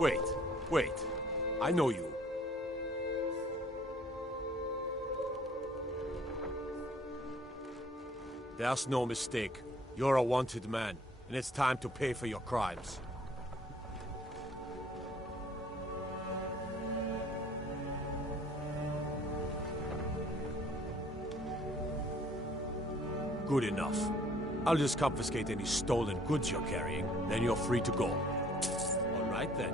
Wait. I know you. There's no mistake. You're a wanted man, and it's time to pay for your crimes. Good enough. I'll just confiscate any stolen goods you're carrying, then you're free to go. All right then.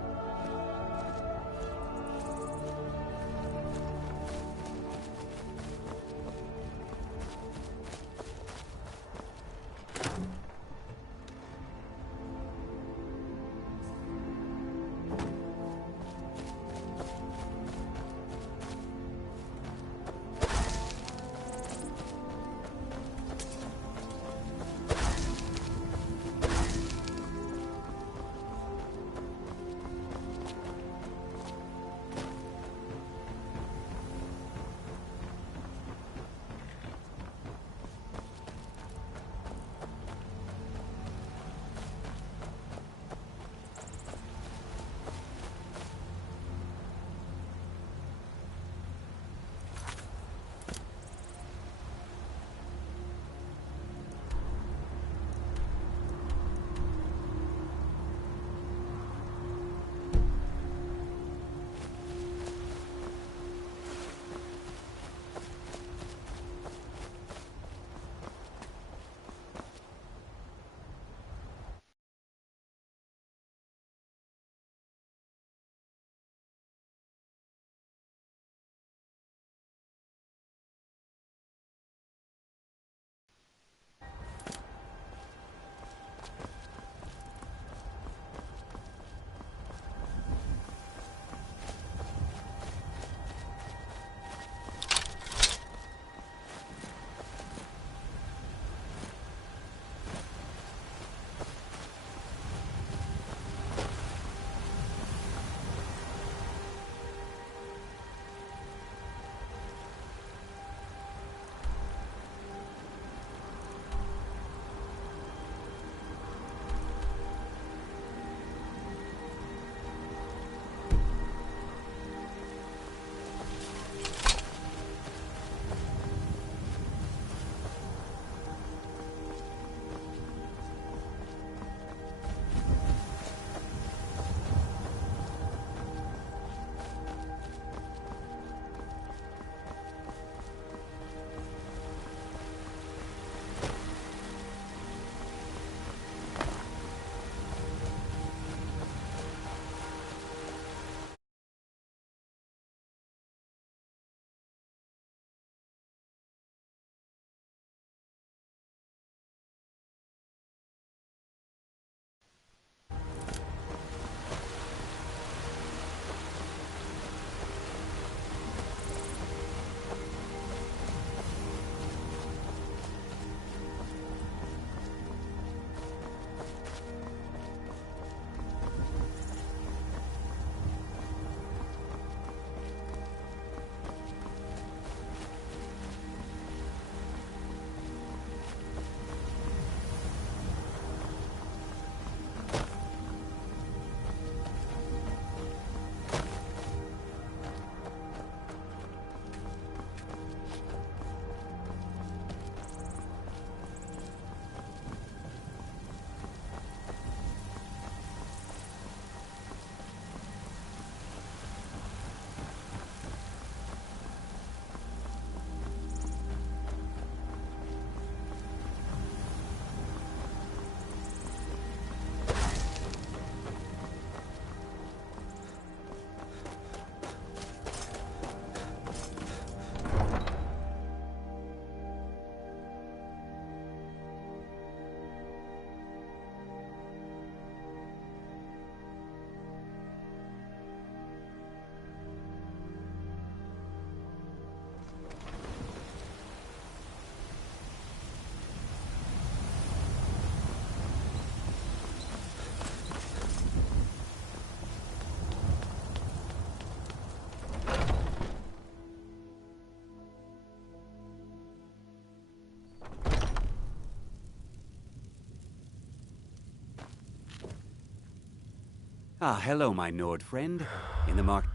Ah, hello, my Nord friend. In the mark...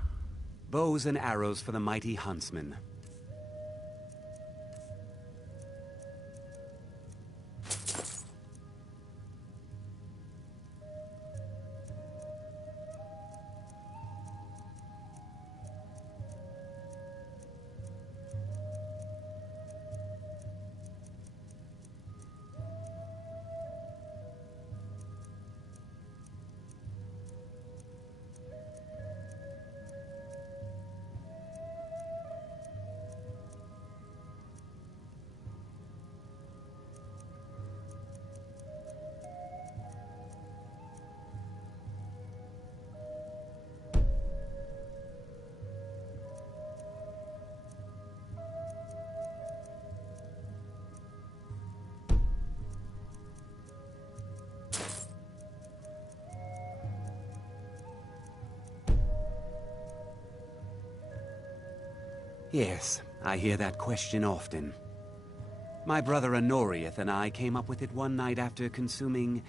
Bows and arrows for the mighty huntsman. Yes, I hear that question often. My brother Honoriath and I came up with it one night after consuming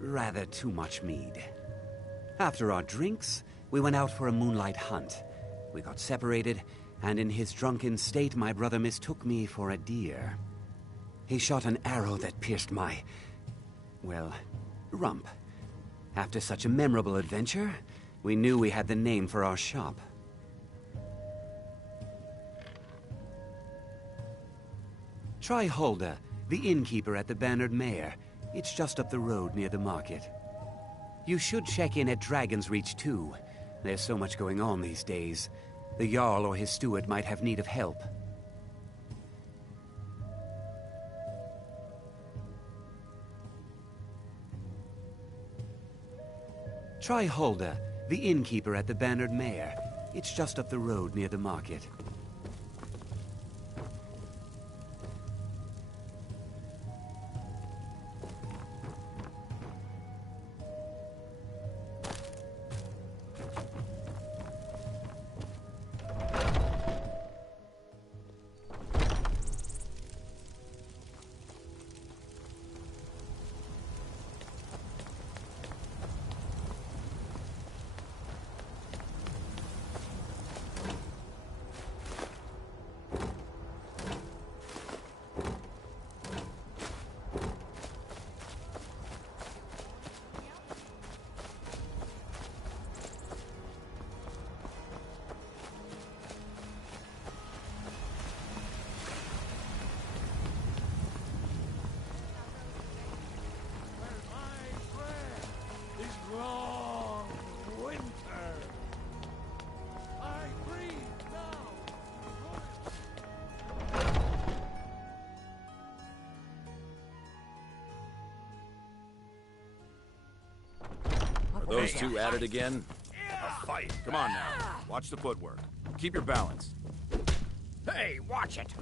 rather too much mead. After our drinks, we went out for a moonlight hunt. We got separated, and in his drunken state, my brother mistook me for a deer. He shot an arrow that pierced my, well, rump. After such a memorable adventure, we knew we had the name for our shop. Try Hulda, the innkeeper at the Bannered Mare. It's just up the road near the market. You should check in at Dragon's Reach too. There's so much going on these days. The Jarl or his steward might have need of help. Try Hulda, the innkeeper at the Bannered Mare. It's just up the road near the market. Those two at it again? A fight. Come on now. Watch the footwork. Keep your balance. Hey, watch it!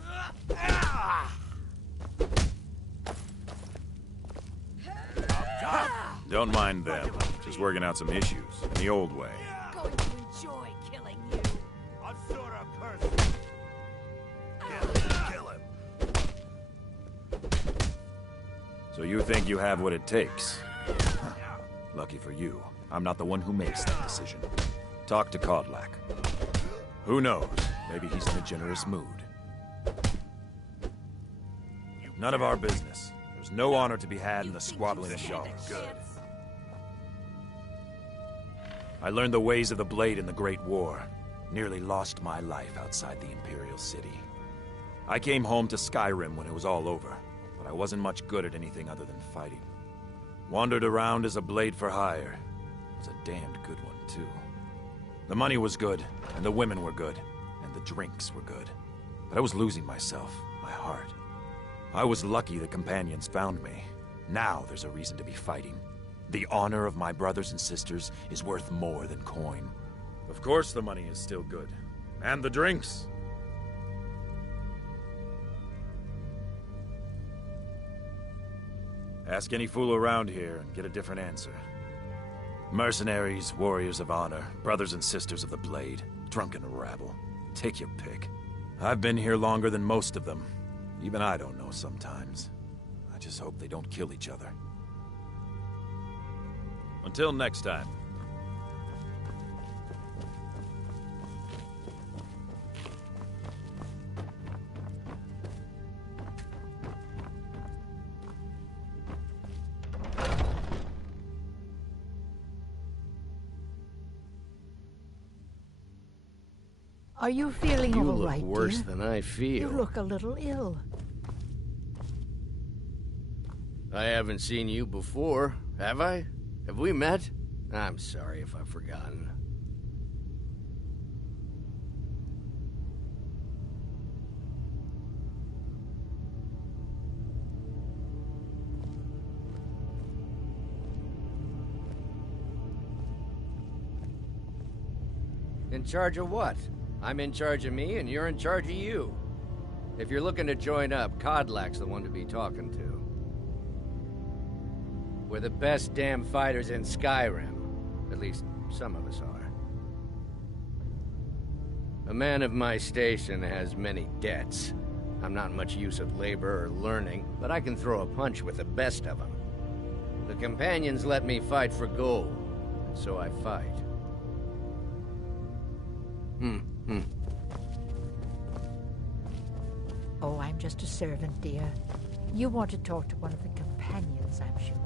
Don't mind them. Just working out some issues. In the old way. Going to enjoy killing you. Asura curse. Kill him. So you think you have what it takes? Lucky for you, I'm not the one who makes that decision. Talk to Kodlak. Who knows? Maybe he's in a generous mood. None of our business. There's no honor to be had in the squabbling shop. Good. I learned the ways of the blade in the Great War. Nearly lost my life outside the Imperial City. I came home to Skyrim when it was all over, but I wasn't much good at anything other than fighting. Wandered around as a blade for hire. It was a damned good one, too. The money was good, and the women were good, and the drinks were good. But I was losing myself, my heart. I was lucky the companions found me. Now there's a reason to be fighting. The honor of my brothers and sisters is worth more than coin. Of course the money is still good. And the drinks. Ask any fool around here and get a different answer. Mercenaries, warriors of honor, brothers and sisters of the blade, drunken rabble. Take your pick. I've been here longer than most of them. Even I don't know sometimes. I just hope they don't kill each other. Until next time. Are you feeling You all look right, worse dear? than I feel. You look a little ill. I haven't seen you before, have I? Have we met? I'm sorry if I've forgotten. In charge of what? I'm in charge of me, and you're in charge of you. If you're looking to join up, Kodlak's the one to be talking to. We're the best damn fighters in Skyrim. At least, some of us are. A man of my station has many debts. I'm not much use of labor or learning, but I can throw a punch with the best of them. The companions let me fight for gold, so I fight. Oh, I'm just a servant, dear. You want to talk to one of the companions, I'm sure.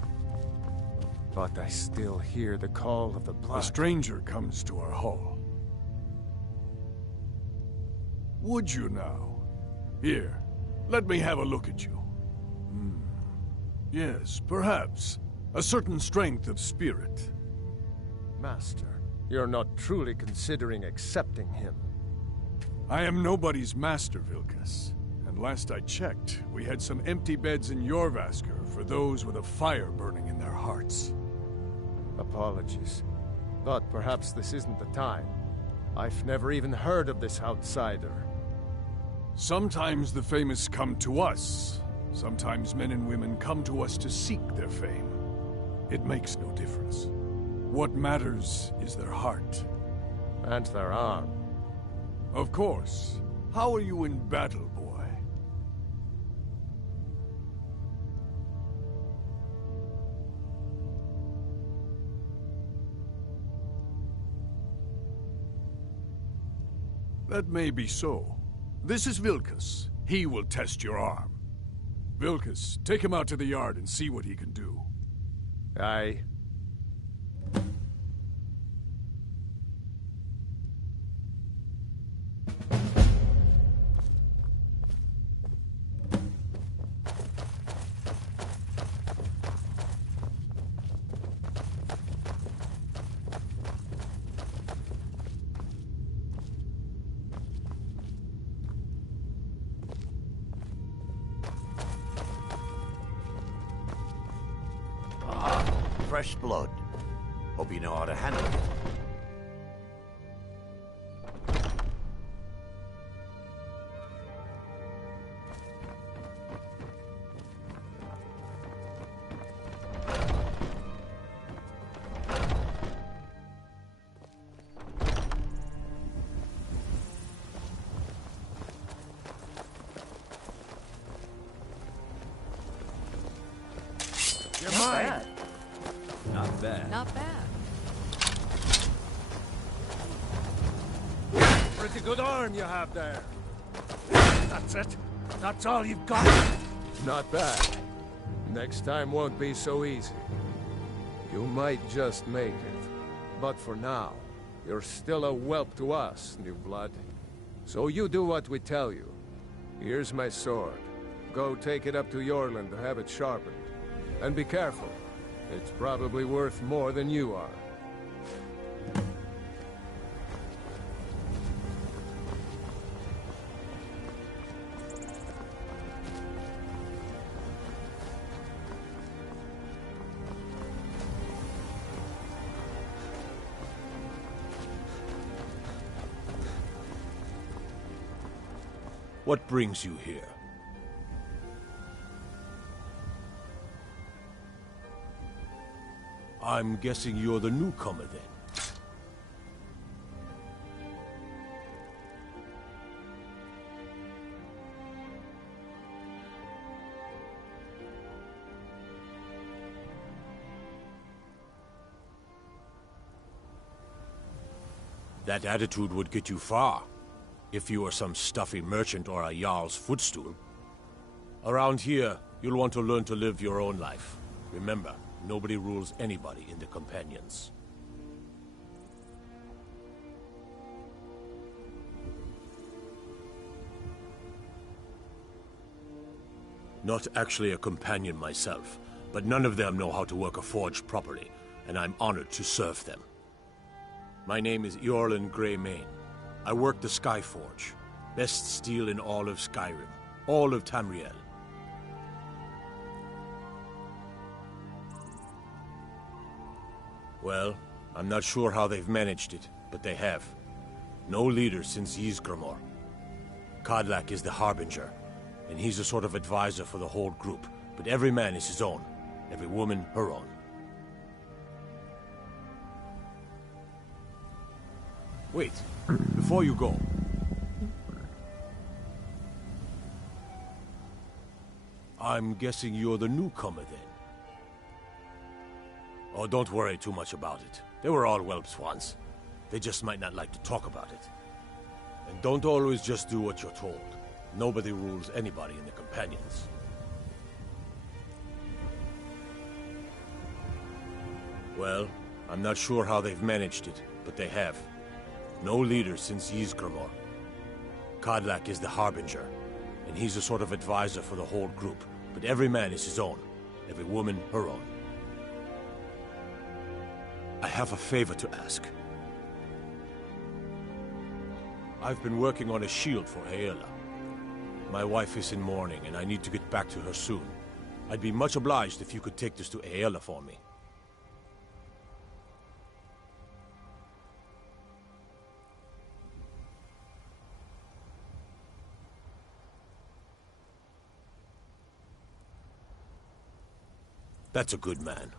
But I still hear the call of the blood. A stranger comes to our hall. Would you now? Here, let me have a look at you. Yes, perhaps. A certain strength of spirit. Master, you're not truly considering accepting him. I am nobody's master, Vilkas. And last I checked, we had some empty beds in Jorvaskr for those with a fire burning in their hearts. Apologies, but perhaps this isn't the time. I've never even heard of this outsider. Sometimes the famous come to us. Sometimes men and women come to us to seek their fame. It makes no difference. What matters is their heart. And their arm. Of course. How are you in battle, boy? That may be so. This is Vilkas. He will test your arm. Vilkas, take him out to the yard and see what he can do. Aye. Fresh blood. Hope you know how to handle it. You're mine! Not bad. Not bad. Pretty good arm you have there. That's it? That's all you've got? Not bad. Next time won't be so easy. You might just make it. But for now, you're still a whelp to us, new blood. So you do what we tell you. Here's my sword. Go take it up to Yorland to have it sharpened. And be careful. It's probably worth more than you are. What brings you here? I'm guessing you're the newcomer, then. That attitude would get you far, if you were some stuffy merchant or a Jarl's footstool. Around here, you'll want to learn to live your own life. Remember, nobody rules anybody in the Companions. Not actually a companion myself, but none of them know how to work a forge properly, and I'm honored to serve them. My name is Eorlund Greymane. I work the Skyforge. Best steel in all of Skyrim. All of Tamriel. Well, I'm not sure how they've managed it, but they have. No leader since Ysgramor. Kodlak is the Harbinger, and he's a sort of advisor for the whole group, but every man is his own. Every woman her own. Wait, before you go. I'm guessing you're the newcomer then. Oh, don't worry too much about it. They were all whelps once. They just might not like to talk about it. And don't always just do what you're told. Nobody rules anybody in the Companions. Well, I'm not sure how they've managed it, but they have. No leader since Ysgramor. Kodlak is the Harbinger, and he's a sort of advisor for the whole group, but every man is his own. Every woman her own. I have a favor to ask. I've been working on a shield for Aela. My wife is in mourning, and I need to get back to her soon. I'd be much obliged if you could take this to Aela for me. That's a good man.